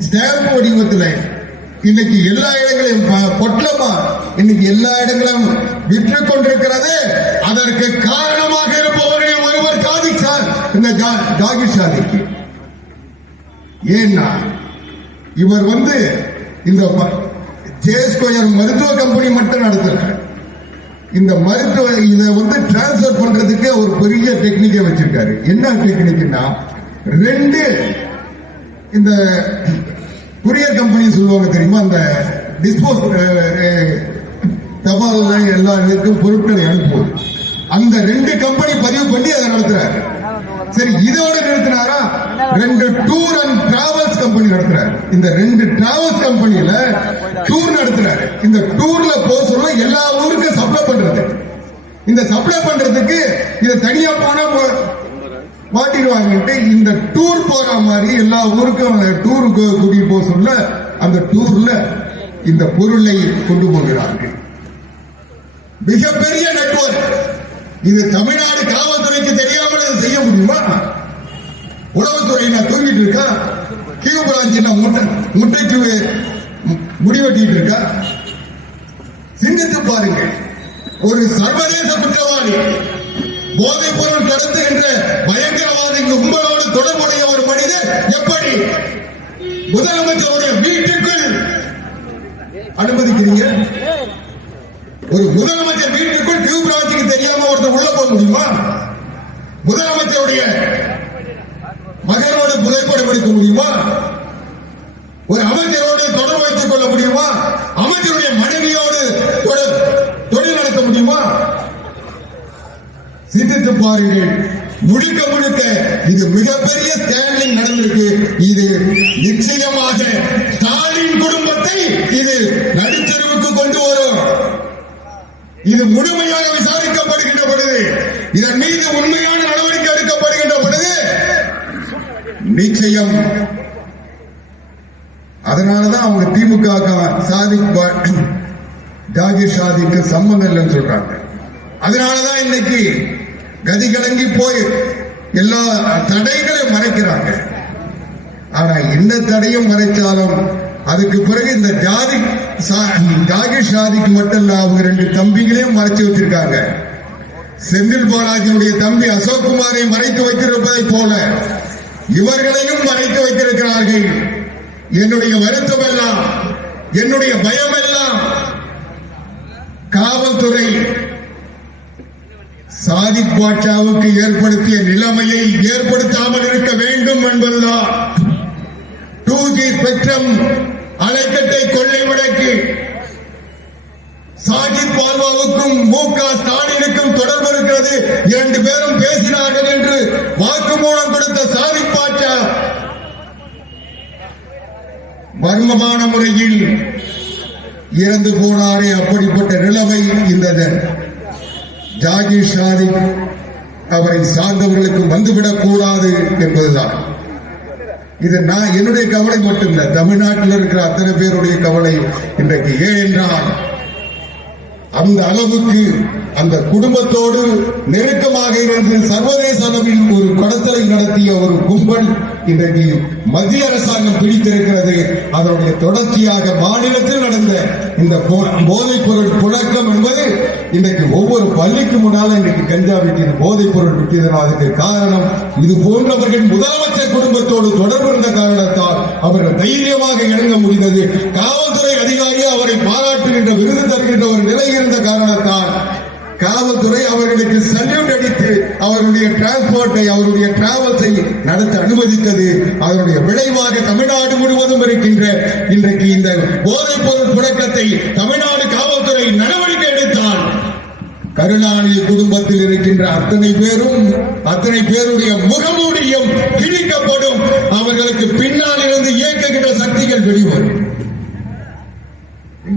ஸ்டாம்ப் வடிவத்தில் இன்னைக்கு எல்லா இடங்களையும் பொட்டலமா இன்னைக்கு எல்லா இடங்களும் விற்று கொண்டிருக்கிறது. அதற்கு காரணமாக இருப்பவர்கள் ஒருவர் இந்த ஜாகிர் சாதிக்கு. ஏன்னா இவர் இந்த ஜே-ஸ்கொயர் மருத்துவ கம்பெனி மட்டும் நடத்துறாரு. இந்த மருத்துவ இதை டிரான்ஸ்பர் பண்றதுக்கு ஒரு பெரிய டெக்னிக்கை வச்சிருக்காரு. என்ன டெக்னிக்னா, 2 இந்த குரியர் கம்பெனி சொல்லுவாங்க தெரியுமா, அந்த டிஸ்போஸ் தபால் எல்லா இடத்துக்கும் பொருட்களை அனுப்புவது, அந்த 2 கம்பெனி பதிவு பண்ணி அதை நடத்துறாரு. சரி, இதோட நிறுத்தினாரா, 2 டூர் அண்ட் டிராவல்ஸ் கம்பெனி நடத்துறாரு. இந்த 2 டிராவல்ஸ் கம்பெனியில டூர் நடத்துறாரு. இந்த டூர்ல போக சொல்ல எல்லா ஊருக்கும் சப்ளை பண்றது. இந்த சப்ளை பண்றதுக்கு இதை தனியா போனா மாட்டிடுவாங்க. இந்த டூர் போற மாதிரி எல்லா ஊருக்கும் டூருக்கு கூட்டிட்டு போக சொல்ல அந்த டூர்ல இந்த பொருளை கொண்டு போகிறார்கள். மிகப்பெரிய நெட்வொர்க் இது. தமிழ்நாடு காவல்துறைக்கு தெரியாமல் அதை செய்ய முடியுமா? உளவுத்துறை நான் தூங்கிட்டு இருக்கா, கியூ பிரான்ச் முட்டைக்கு முடிவெட்டிட்டு இருக்கா? சிந்தித்து பாருங்க. ஒரு சர்வதேச குற்றவாளி, போதைப் பொருள் கடத்துகின்ற பயங்கரவாதி கும்பலோடு தொடர்புடைய ஒரு மனிதர் எப்படி முதலமைச்சருடைய வீட்டுக்குள் அனுமதிக்கிறீங்க? ஒரு முதலமைச்சர் வீட்டுக்குள் டியூப் பிரான்ச்சுக்கு தெரியாம ஒருத்தர் உள்ள போக முடியுமா? முதலமைச்சருடைய மகனோடு புகைப்படம் எடுக்க முடியுமா? ஒரு அமைச்சரோடு தொடர்பு வைத்துக் கொள்ள முடியுமா? அமைச்சருடைய மனைவியோடு தொழில் நடத்த முடியுமா? சிந்தித்து பாருங்கள். முழுக்க முழுக்க இது மிகப்பெரிய ஸ்கேனிங் நடந்திருக்கு. இது நிச்சயமாக ஸ்டாலின் குடும்பத்தை இது நடுத்தருவுக்கு கொண்டு வரும். இது முழுமையாக விசாரிக்கப்படுகின்ற பொழுது, இதன் மீது உண்மையான நடவடிக்கை எடுக்கப்படுகின்ற பொழுது நிச்சயம். அதனாலதான் அவங்க திமுக ஜாகிர் சாதிக்கு சம்பந்தம் இல்லைன்னு சொல்றாங்க. அதனாலதான் இன்னைக்கு கதி கலங்கி போய் எல்லா தடைகளையும் மறைக்கிறாங்க. ஆனா என்ன தடையும் மறைச்சாலும் அதுக்கு பிறகு இந்த ஜாகிர் சாதிக்கு மட்டும் இல்ல, அவங்க 2 தம்பிகளையும் மறைச்சு வச்சிருக்காங்க. செந்தில் பாலாஜியுடைய தம்பி அசோக்குமாரை மறைத்து வைத்திருப்பதை போல இவர்களையும் மறைத்து வைத்திருக்கிறார்கள். என்னுடைய வருத்தம் எல்லாம், என்னுடைய பயம் எல்லாம் காவல்துறை சாதிக் பாட்சாவுக்கு ஏற்படுத்திய நிலைமையை ஏற்படுத்தாமல் இருக்க வேண்டும் என்பதுதான். 2G ஸ்பெக்ட்ரம் அணைக்கட்டை கொள்ளை வழக்கு சாஜித் பால்வாவுக்கும் மு.க. ஸ்டாலினுக்கும் தொடர்பு இருக்கிறது. 2 பேரும் பேசினார்கள் என்று வாக்குமூலம் கொடுத்த சாதிக் பாட்சா மர்மமான முறையில் இறந்து போனாரே, அப்படிப்பட்ட நிலைமை இந்த ஜாகீர் சாதிக் அவரை சார்ந்தவர்களுக்கு வந்துவிடக் கூடாது என்பதுதான். இது நான் என்னுடைய கவலை மட்டுமில்லை, தமிழ்நாட்டில் இருக்கிற அத்தனை பேருடைய கவலை இன்றைக்கு. ஏனென்றால் அந்த அளவுக்கு அந்த குடும்பத்தோடு நெருக்கமாக இருந்து சர்வதேச அளவில் ஒரு கடத்தலை நடத்திய ஒரு கும்பல் இன்றைக்கு மத்திய அரசாங்கம் பிடித்திருக்கிறது. அதனுடைய தொடர்ச்சியாக மாநிலத்தில் நடந்த இந்த போதைப் பொருள் புழக்கம் என்பது இன்றைக்கு ஒவ்வொரு பள்ளிக்கு முன்னால இன்றைக்கு கஞ்சா விற்கிறது, போதைப் பொருள் விற்கிறது. அதுக்கு காரணம் இது போன்றவர்கள் முதலமைச்சர் குடும்பத்தோடு தொடர்பு இருந்த காரணத்தால் அவர்கள் தைரியமாக இறங்க முடிந்தது. காவல்துறை அதிகாரி அவரை பாராட்டுகின்ற விருது தருகின்ற ஒரு நிலை இருந்த காரணத்தால் காவல்துறை அவர்களுக்கு சல்யூட் அடித்து அவருடைய டிரான்ஸ்போர்ட்டை, அவருடைய டிராவல்ஸை நடத்த அனுமதித்தது. அதனுடைய விளைவாக தமிழ்நாடு முழுவதும் இருக்கின்ற இன்றைக்கு இந்த போதைப் பொருள் புழக்கத்தை தமிழ்நாடு காவல்துறை நடவடிக்கை எடுத்தால் கருணாநிதி குடும்பத்தில் இருக்கின்ற அத்தனை பேருடைய முகமூடியும் கிழிக்கப்படும். அவர்களுக்கு பின்னால் இருந்து இயக்குகின்ற சக்திகள் வெளிவரும்.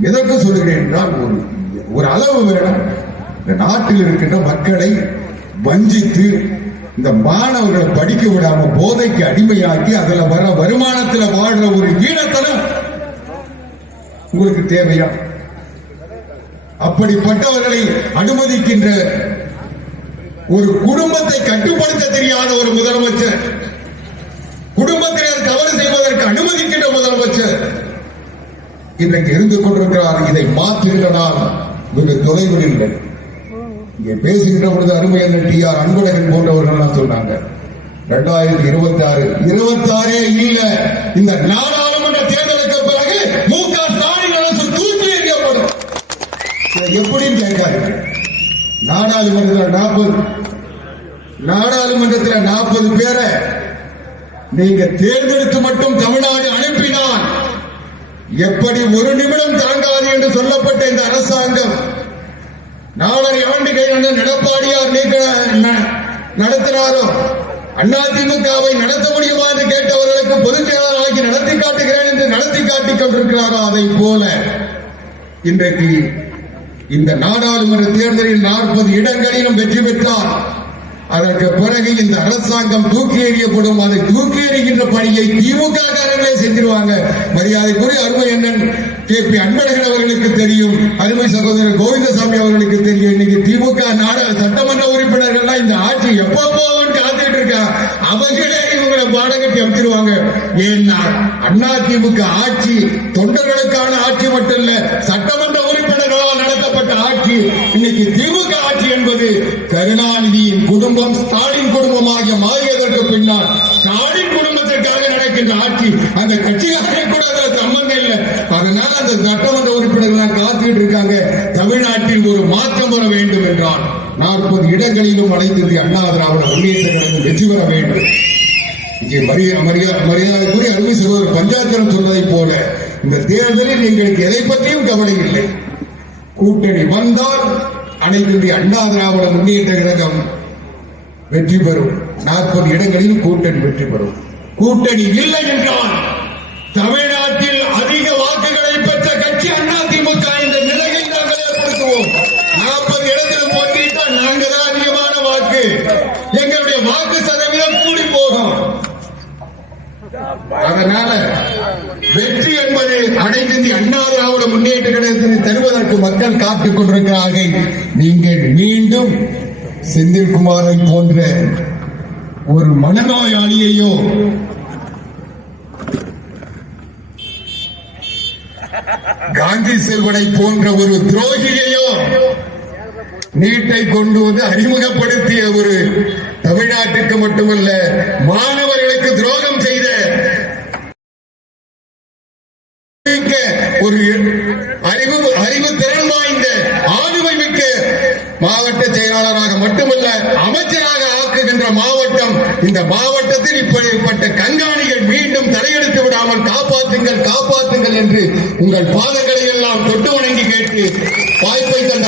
எதற்கு சொல்கிறேன் என்றால் ஒரு அளவு வேணும். இந்த நாட்டில் இருக்கின்ற மக்களை வஞ்சித்து இந்த மாணவர்களை படிக்க விடாம போதைக்கு அடிமையாக்கி அதுல வர வருமானத்தில் வாழ்ற ஒரு ஈனத்தனம் உங்களுக்கு தேவையா? அப்படிப்பட்டவர்களை அனுமதிக்கின்ற ஒரு குடும்பத்தை கட்டுப்படுத்த தெரியாத ஒரு முதலமைச்சர், குடும்பத்தினர் தவறு செய்வதற்கு அனுமதிக்கின்ற முதலமைச்சர் இன்றைக்கு இருந்து கொண்டிருக்கிறார். இதை மாற்றுகிறார் வெகு தொலைவில் இல்லை. இங்கே பேசுகின்ற பொழுது அருமையான TR அன்பழகன் போன்றவர்கள் சொன்னாங்க 2026 இல்ல, இந்த நாடாளுமன்ற தேர்தலுக்கு பிறகு MK ஸ்டாலின் அரசு தூக்கி எறியப்படும். எப்படின்னு கேட்காது. நாடாளுமன்றத்தில் 40 பேரை நீங்க தேர்ந்தெடுத்து மட்டும் தமிழ்நாடு அனுப்பினால் எப்படி ஒரு நிமிடம் தாங்காது என்று சொல்லப்பட்ட இந்த அரசாங்கம் 4.5 ஆண்டுகள் எடப்பாடியார் நடத்தினாரோ அதிமுகவை நடத்த முடியுமா என்று கேட்டவர்களுக்கு பொதுச் செயலாளராகி நடத்தி காட்டுகிறேன் என்று நடத்தி காட்டிக் கொண்டிருக்கிறாரோ அதை போல இன்றைக்கு இந்த நாடாளுமன்ற தேர்தலில் 40 இடங்களிலும் வெற்றி பெற்றார். அதற்கு பிறகு இந்த அரசாங்கம் தூக்கி எறியப்படும். அதை தூக்கி எறிகின்ற பணியை திமுக காரங்களே செஞ்சிருவாங்க. மரியாதைக்குரிய அருமை அண்ணன் KP அன்பழகன் அவர்களுக்கு தெரியும், அருமை சகோதரர் கோவிந்தசாமி அவர்களுக்கு தெரியும். இன்னைக்கு திமுக சட்டமன்ற உறுப்பினர்கள் இந்த ஆட்சி எப்போ போவோம்னு காத்துக்கிட்டு இருக்கா. அவங்களே இவங்களை பாடகட்டி அமைச்சிருவாங்க. ஏன்னா அதிமுக ஆட்சி தொண்டர்களுக்கான ஆட்சி மட்டும் இல்ல, சட்டமன்ற உறுப்பினர்களால் நடத்தப்பட்ட ஆட்சி. இன்னைக்கு திமுக ஆட்சி என்பது கருணாநிதியின் குடும்பம், ஸ்டாலின் குடும்பமாக மாறியதற்கு பின்னால் ஸ்டாலின் குடும்பத்திற்காக நடக்கின்ற ஆட்சி. அந்த கட்சிக்காரே கூட அதில் சம்பந்தம் இல்லை. அதனால அந்த சட்டமன்ற உறுப்பினர்கள் காத்துக்கிட்டு இருக்காங்க. தமிழ்நாட்டில் ஒரு மாற்றம் வர வேண்டும் என்றால் 40 இடங்களிலும் அனைத்து இந்திய அண்ணா திராவிட முன்னேற்ற கழகம் வெற்றி பெற வேண்டும். இங்கே மரியாதைக்குரிய அருமை சகோதரர் பஞ்சாயத்தரம் சொன்னதை போல இந்த தேர்தலில் எங்களுக்கு எதை பற்றியும் கவலை இல்லை. கூட்டணி வந்தால் அனைத்து இந்திய அண்ணா திராவிட முன்னேற்ற கழகம் வெற்றி பெறும். 40 இடங்களில் கூட்டணி வெற்றி பெறும். கூட்டணி இல்லை என்றால் தமிழ்நாட்டில் அதிக வாக்குகளை பெற்ற கட்சி அதிமுக என்ற நிலையை நாங்கள் ஏற்படுத்துவோம். 40 இடத்தில் போட்டியிட்டால் நாங்கள் தான் அதிகமான வாக்கு, எங்களுடைய வாக்கு சதவீதம் கூடி போகும். அதனால வெற்றி என்பது அனைத்து இந்திய அண்ணா திராவிட முன்னேற்ற கழகத்தை தருவதற்கு மக்கள் காத்துக் கொண்டிருக்கிறார்கள். நீங்கள் மீண்டும் செந்தில்குமாரை போன்ற ஒரு மனநோயாளியையோ காந்தி செல்வனை போன்ற ஒரு துரோகியையோ நீட்டை கொண்டு வந்து அறிமுகப்படுத்திய ஒரு தமிழ்நாட்டுக்கு மட்டுமல்ல மாணவர்களுக்கு துரோகம் செய்த ஒரு அறிவு திறன் வாய்ந்த ஆளுமை மிக்க மாவட்ட செயலாளராக மட்டுமல்ல அமைச்சராக ஆக்குகின்ற மாவட்டம். இந்த மாவட்டத்தில் இப்படிப்பட்ட கண்காணிகள் மீண்டும் தலையெடுத்து விடாமல் காப்பாற்றுங்கள் காப்பாற்றுங்கள் என்று உங்கள் பாதங்களை எல்லாம் தொட்டு வணங்கி கேட்டு வாய்ப்பை தந்த